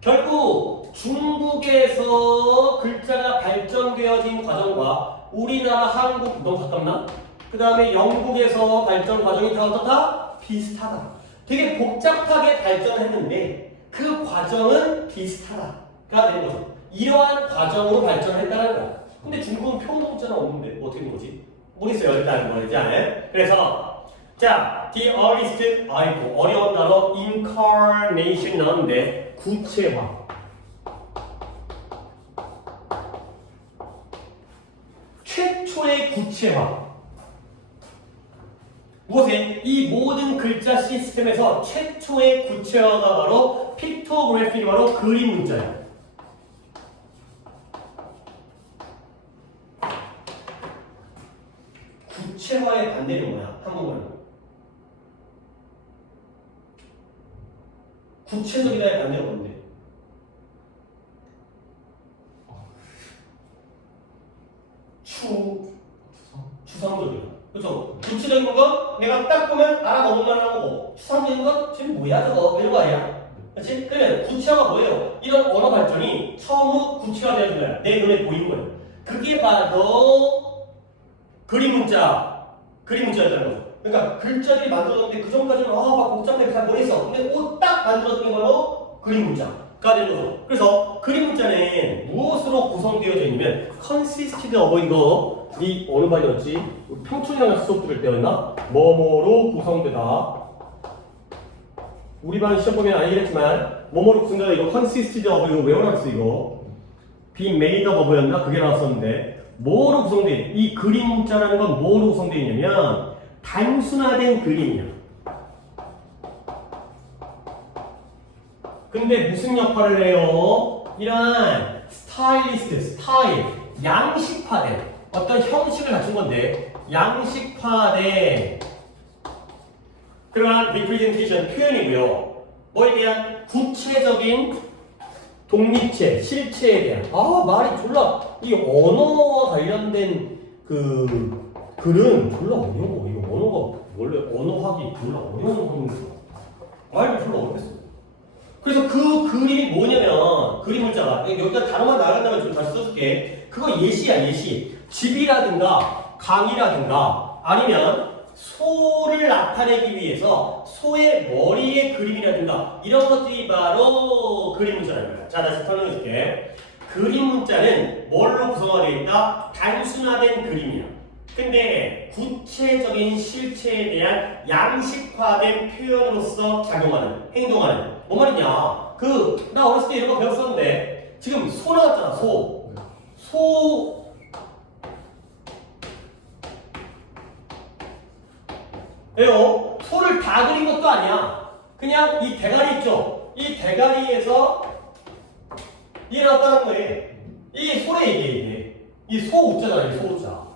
결국 중국에서 글자가 발전되어진 과정과 우리나라 한국 너무 가깝나? 그 다음에 영국에서 발전 과정이 다 어떻다? 비슷하다. 되게 복잡하게 발전을 했는데 그 과정은 비슷하다가 되는 거죠. 이러한 과정으로 발전을 했다는 거야. 근데 중국은 평동자는 없는데 어떻게 된 거지? 모르겠어요. 일단 뭐지 않아요? 그래서 자, the earliest 아이고 어려운 단어 incarnation 나오는데 구체화. 최초의 구체화. 무엇에? 이 모든 글자 시스템에서 최초의 구체화가 바로 픽토그래피가 바로 그림 문자예요. 구체화의 반대는 뭐야? 한국말로. 구체적이다의 반대가 뭔데? 추상적이다. 그렇죠? 구체적인 건 내가 딱 보면 알아먹을만 한 거고 추상적인 건 지금 뭐야 저거 이런 거 아니야? 그렇지? 그러면 구체화가 뭐예요? 이런 언어 발전이 처음으로 구체화되는 거야. 내 눈에 보이는 거예요. 그게 바로 그림 문자였다는 거죠. 그러니까 글자들이 만들어졌는데 그 전까지는 막 복잡하게 잘 모르겠어. 근데 딱 만들어진 게 바로 그림 문자가 되는 거죠. 그래서 그림 문자는 무엇으로 구성되어져 있냐면 consisted of 이거 이 어느 반이었지? 평촌이랑 같이 수업 들을 때였나? 뭐뭐로 구성되다. 우리 반 시험 보면 아니겠지만 뭐뭐로 구성되다 이거 consisted of 이거 외워놨어 이거. be made of였나? 그게 나왔었는데 뭐로 구성돼? 이 그림 문자라는 건 뭐로 구성되어 있냐면 단순화된 그림이야. 근데 무슨 역할을 해요? 이러한 스타일, 양식화된 어떤 형식을 갖춘 건데 양식화된 그러한 representation 표현이고요. 뭐에 대한 구체적인 독립체, 실체에 대한 말이 졸라 이 언어와 관련된 그 글은 졸라 어려워. 이거 언어가 원래 언어학이 졸라 어려운 거니까 말이 졸라 어렵겠어. 그래서 그 그림이 뭐냐면 그림 문자가 여기다 단어만 나간다면 좀 다시 써줄게. 그거 예시야 예시. 집이라든가 강이라든가 아니면 소를 나타내기 위해서 소의 머리의 그림이라든가 이런 것들이 바로 그림 문자라는 거야. 자 다시 설명해 줄게. 그림 문자는 뭘로 구성되어 있다? 단순화된 그림이야. 근데 구체적인 실체에 대한 양식화된 표현으로서 작용하는, 행동하는. 뭔 말이냐? 나 어렸을 때 이런 거 배웠었는데 지금 소 나왔잖아. 왜요? 소를 다 그린 것도 아니야. 그냥 이 대가리 있죠? 이 대가리에서 이게 나왔다는 거예요. 이게 소래 이게. 이 소 우자잖아. 이 소 우자.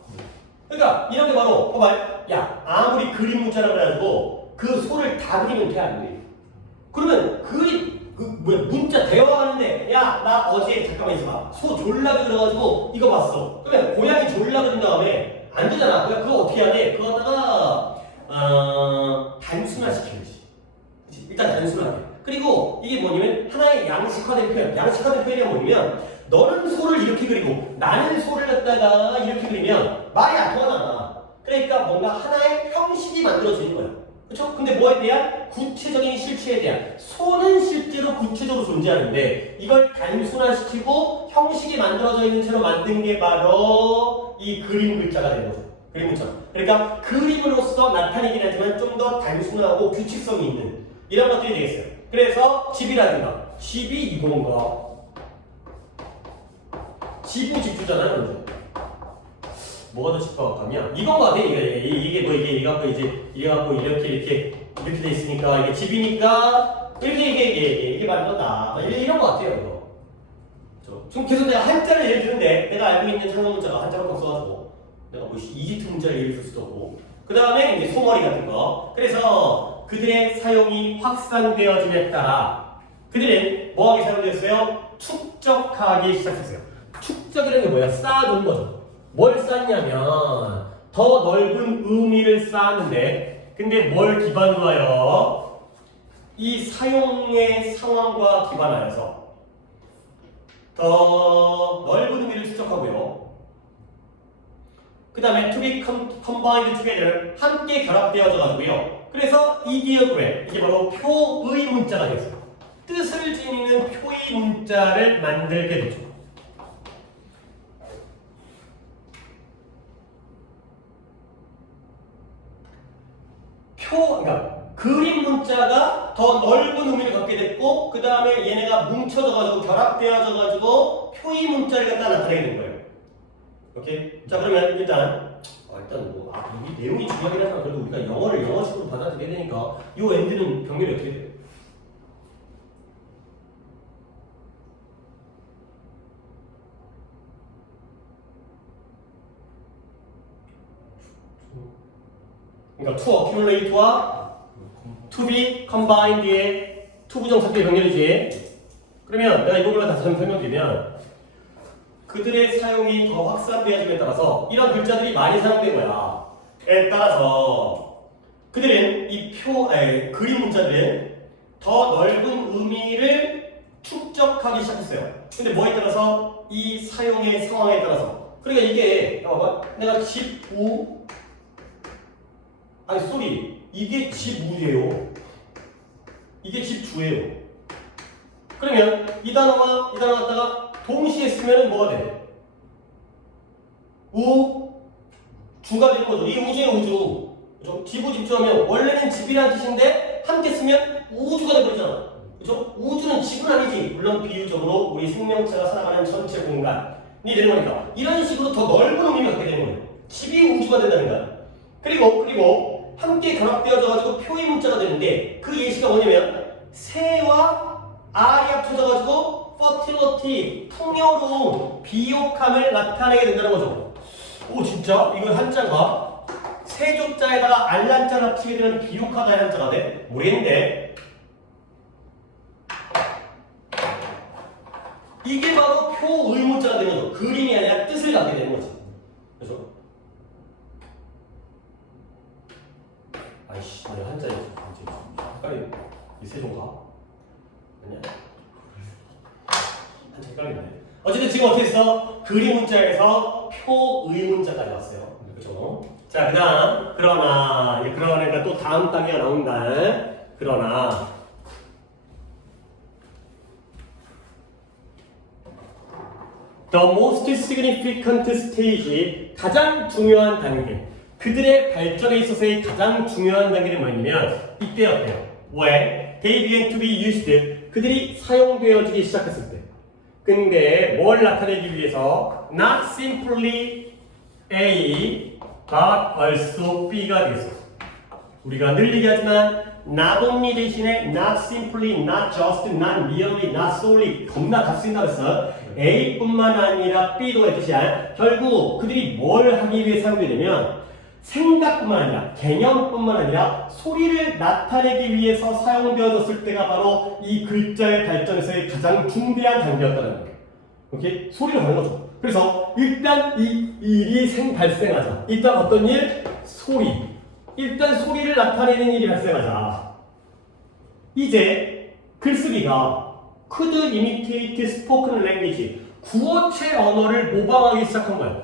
그러니까 이런 게 바로 봐봐요. 야 아무리 그림 문자라고 해가지고 그 소를 다 그리면 돼 안 돼? 그러면 문자 대화하는데 야 나 어제 잠깐만 있어봐. 소 졸라 그려가지고 이거 봤어. 그러면 고양이 졸라 그린 다음에 안 되잖아. 그러니까 그거 어떻게 해야 돼? 그거 갖다가 단순화시켜야지. 그치? 일단 단순하게. 그리고 이게 뭐냐면 하나의 양식화된 표현. 양식화된 표현이 뭐냐면 너는 소를 이렇게 그리고 나는 소를 갖다가 이렇게 그리면 말이 안 통하잖아. 그러니까 뭔가 하나의 형식이 만들어지는 거야. 그렇죠? 근데 뭐에 대한 구체적인 실체에 대한 소는 실제로 구체적으로 존재하는데 이걸 단순화시키고 형식이 만들어져 있는 채로 만든 게 바로 이 그림 글자가 되는 거죠. 그림 글자. 그러니까 그림으로서 나타내긴 하지만 좀 더 단순하고 규칙성이 있는 이런 것들이 되겠어요. 그래서 집이라든가 집이 이건가? 지부 집주잖아요, 그죠? 뭐가 더 집값하면 이건 거 같아. 이게 뭐 이게 갖고 이게 갖고 이렇게 돼 있으니까 이게 집이니까 이게 만들었다. 이런 거 같아요, 이거. 그렇죠? 지금 계속 내가 한자를 예를 드는데 내가 알고 있는 상용 문자가 한자밖에 없어가지고 내가 뭐 이집트 문자를 예를 들 수도 없고 그 다음에 이제 소머리 같은 거. 그래서 그들의 사용이 확산되어짐에 따라 그들은 뭐하게 사용되었어요? 축적하기 시작했어요. 축적이라는 게 뭐야? 쌓아두는 거죠. 뭘 쌓냐면 더 넓은 의미를 쌓았는데 근데 뭘 기반으로 하여? 이 사용의 상황과 기반하여서 더 넓은 의미를 축적하고요. 그 다음에 to be combined together 함께 결합되어져 가지고요. 그래서 이 디어그램 이게 바로 표의 문자가 되었어요. 뜻을 지니는 표의 문자를 만들게 되죠. 그러니까 그림 문자가 더 넓은 의미를 갖게 됐고 그 다음에 얘네가 뭉쳐져가지고 결합되어져가지고 표의 문자를 갖다 나타내게 된 거예요. 오케이? 자 그러면 일단 이 내용이 중요하긴 하지만 그래도 우리가 영어를 영어식으로 받아들여야 되니까 이 엔드는 병렬이 어떻게 돼요? 그러니까 to accumulate와 to be combined의 to 부정사의 병렬이지. 그러면 내가 이 부분을 다시 한번 설명드리면 그들의 사용이 더 확산되어짐에 따라서 이런 글자들이 많이 사용된 거야. 에 따라서 그들은 그림 문자들은 더 넓은 의미를 축적하기 시작했어요. 근데 뭐에 따라서? 이 사용의 상황에 따라서. 그러니까 이게 내가 집우 이게 집우예요. 이게 집주예요. 그러면 이 단어와 이 단어 갖다가 동시에 쓰면 뭐가 돼? 주가 되는 거죠. 이 우주의 우주. 그렇죠? 지부 집주하면 원래는 집이라는 뜻인데 함께 쓰면 우주가 돼버리잖아. 그렇죠? 우주는 집은 아니지. 물론 비유적으로 우리 생명체가 살아가는 전체 공간이 되는 거니까 이런 식으로 더 넓은 의미를 갖게 되는 거예요. 집이 우주가 된다는 거야. 그리고 함께 결합되어져가지고 표의 문자가 되는데 그 예시가 뭐냐면 새와 R이 합쳐져가지고 fertility, 풍요로움, 비옥함을 나타내게 된다는 거죠. 오 진짜? 이거 한자가 세조자에다가 알란자를 합치게 되면 비옥하다의 한자가 돼? 모르겠는데 이게 바로 표의 문자가 되는 거죠. 그림이 아니라 뜻을 갖게 되는 거지. 그래서 아이씨, 내가 한자에 헷갈리네. 이 세종가? 아니야? 한자 헷갈리네. 어쨌든 지금 어떻게 했어? 그림 문자에서 표의 문자까지 왔어요. 그렇죠? 자, 그 다음 그러니까 또 다음 단계가 나온다. 그러나 The most significant stage, 가장 중요한 단계. 그들의 발전에 있어서의 가장 중요한 단계는 뭐냐면 이때였대요. When they began to be used, 그들이 사용되어지기 시작했을 때. 근데 뭘 나타내기 위해서 not simply A, but also B가 되겠어. 우리가 늘 얘기하지만 not only 대신에 not simply, not just, not merely, not solely 겁나 다 쓰인다고 했어. A뿐만 아니라 B도 의 뜻이야. 결국 그들이 뭘 하기 위해 사용되냐면 생각뿐만 아니라 개념뿐만 아니라 소리를 나타내기 위해서 사용되어졌을 때가 바로 이 글자의 발전에서의 가장 중대한 단계였다는 거예요. 오케이? 소리를 하는 거죠. 그래서 일단 이 일이 발생하자. 일단 어떤 일? 소리. 일단 소리를 나타내는 일이 발생하자. 이제 글쓰기가 could imitate spoken language. 구어체 언어를 모방하기 시작한 거야.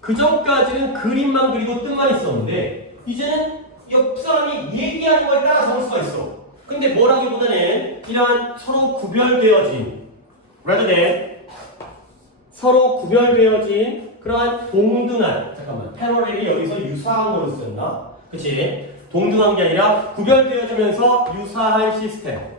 그 전까지는 그림만 그리고 뜻만 있었는데 이제는 옆 사람이 얘기하는 걸 따라 적을 수가 있어. 근데 뭐라기보다는 이러한 서로 구별되어진 rather than 서로 구별되어진 그러한 동등한 잠깐만 패러렐이 여기서 유사한 거로 쓰였나? 그치? 동등한 게 아니라 구별되어지면서 유사한 시스템.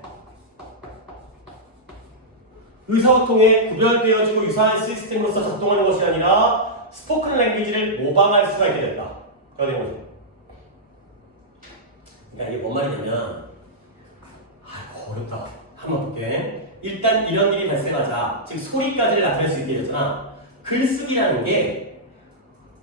의사소통에 구별되어지고 유사한 시스템으로서 작동하는 것이 아니라 스포큰 랭귀지를 모방할 수가 있게 됐다. 그런 거죠. 그러니까 이게 뭔 말이냐면 어렵다. 한번 볼게. 일단 이런 일이 발생하자 즉 소리까지를 나타낼 수 있게 되잖아. 글쓰기라는 게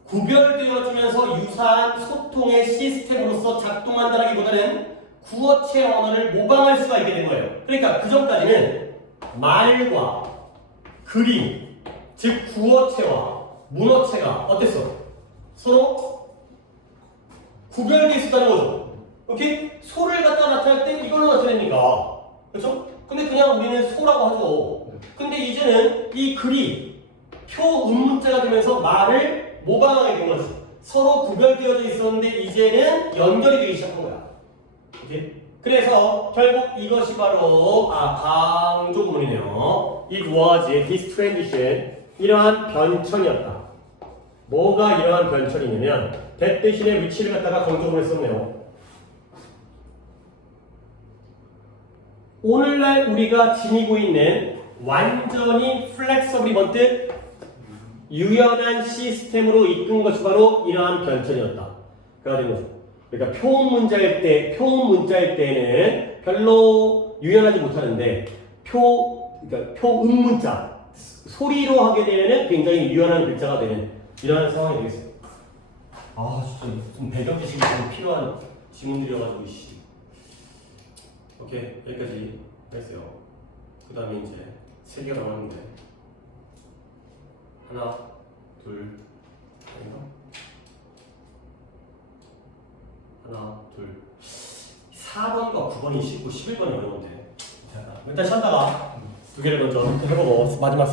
구별되어지면서 유사한 소통의 시스템으로서 작동한다기보다는 구어체 언어를 모방할 수가 있게 된 거예요. 그러니까 그 전까지는 말과 그림, 즉 구어체와 문어체가 어땠어? 서로 구별되어 있었다는 거죠. 오케이? 소를 갖다 나타낼 때 이걸로 나타내니까 그렇죠? 근데 그냥 우리는 소라고 하죠. 근데 이제는 이 글이 표음문자가 되면서 말을 모방하게 된 거지. 서로 구별되어져 있었는데 이제는 연결이 되기 시작한 거야. 오케이? 그래서 결국 이것이 바로 강조 구문이네요. It was this transition. 이러한 변천이었다. 뭐가 이러한 변천이냐면 that 대신에 위치를 갖다가 강조구문에 썼네요. 오늘날 우리가 지니고 있는 완전히 플렉서블이 뭔 뜻? 유연한 시스템으로 이끈 것이 바로 이러한 변천이었다. 그가 된 거죠. 그러니까 표음 문자일 때는 별로 유연하지 못하는데 그러니까 표음 문자 소리로 하게 되면 굉장히 유연한 글자가 되는 이러한 상황이 되겠어요. 진짜 좀 배경 지식이 좀 필요한 지문들이어가지고 오케이 여기까지 했어요. 그 다음에 이제 세 개가 남았는데 하나 둘 아닌가? 하나 둘 4번과 9번이 쉽고 11번이 어려운데 일단 쉬었다가 두 개를 먼저 해보고 마지막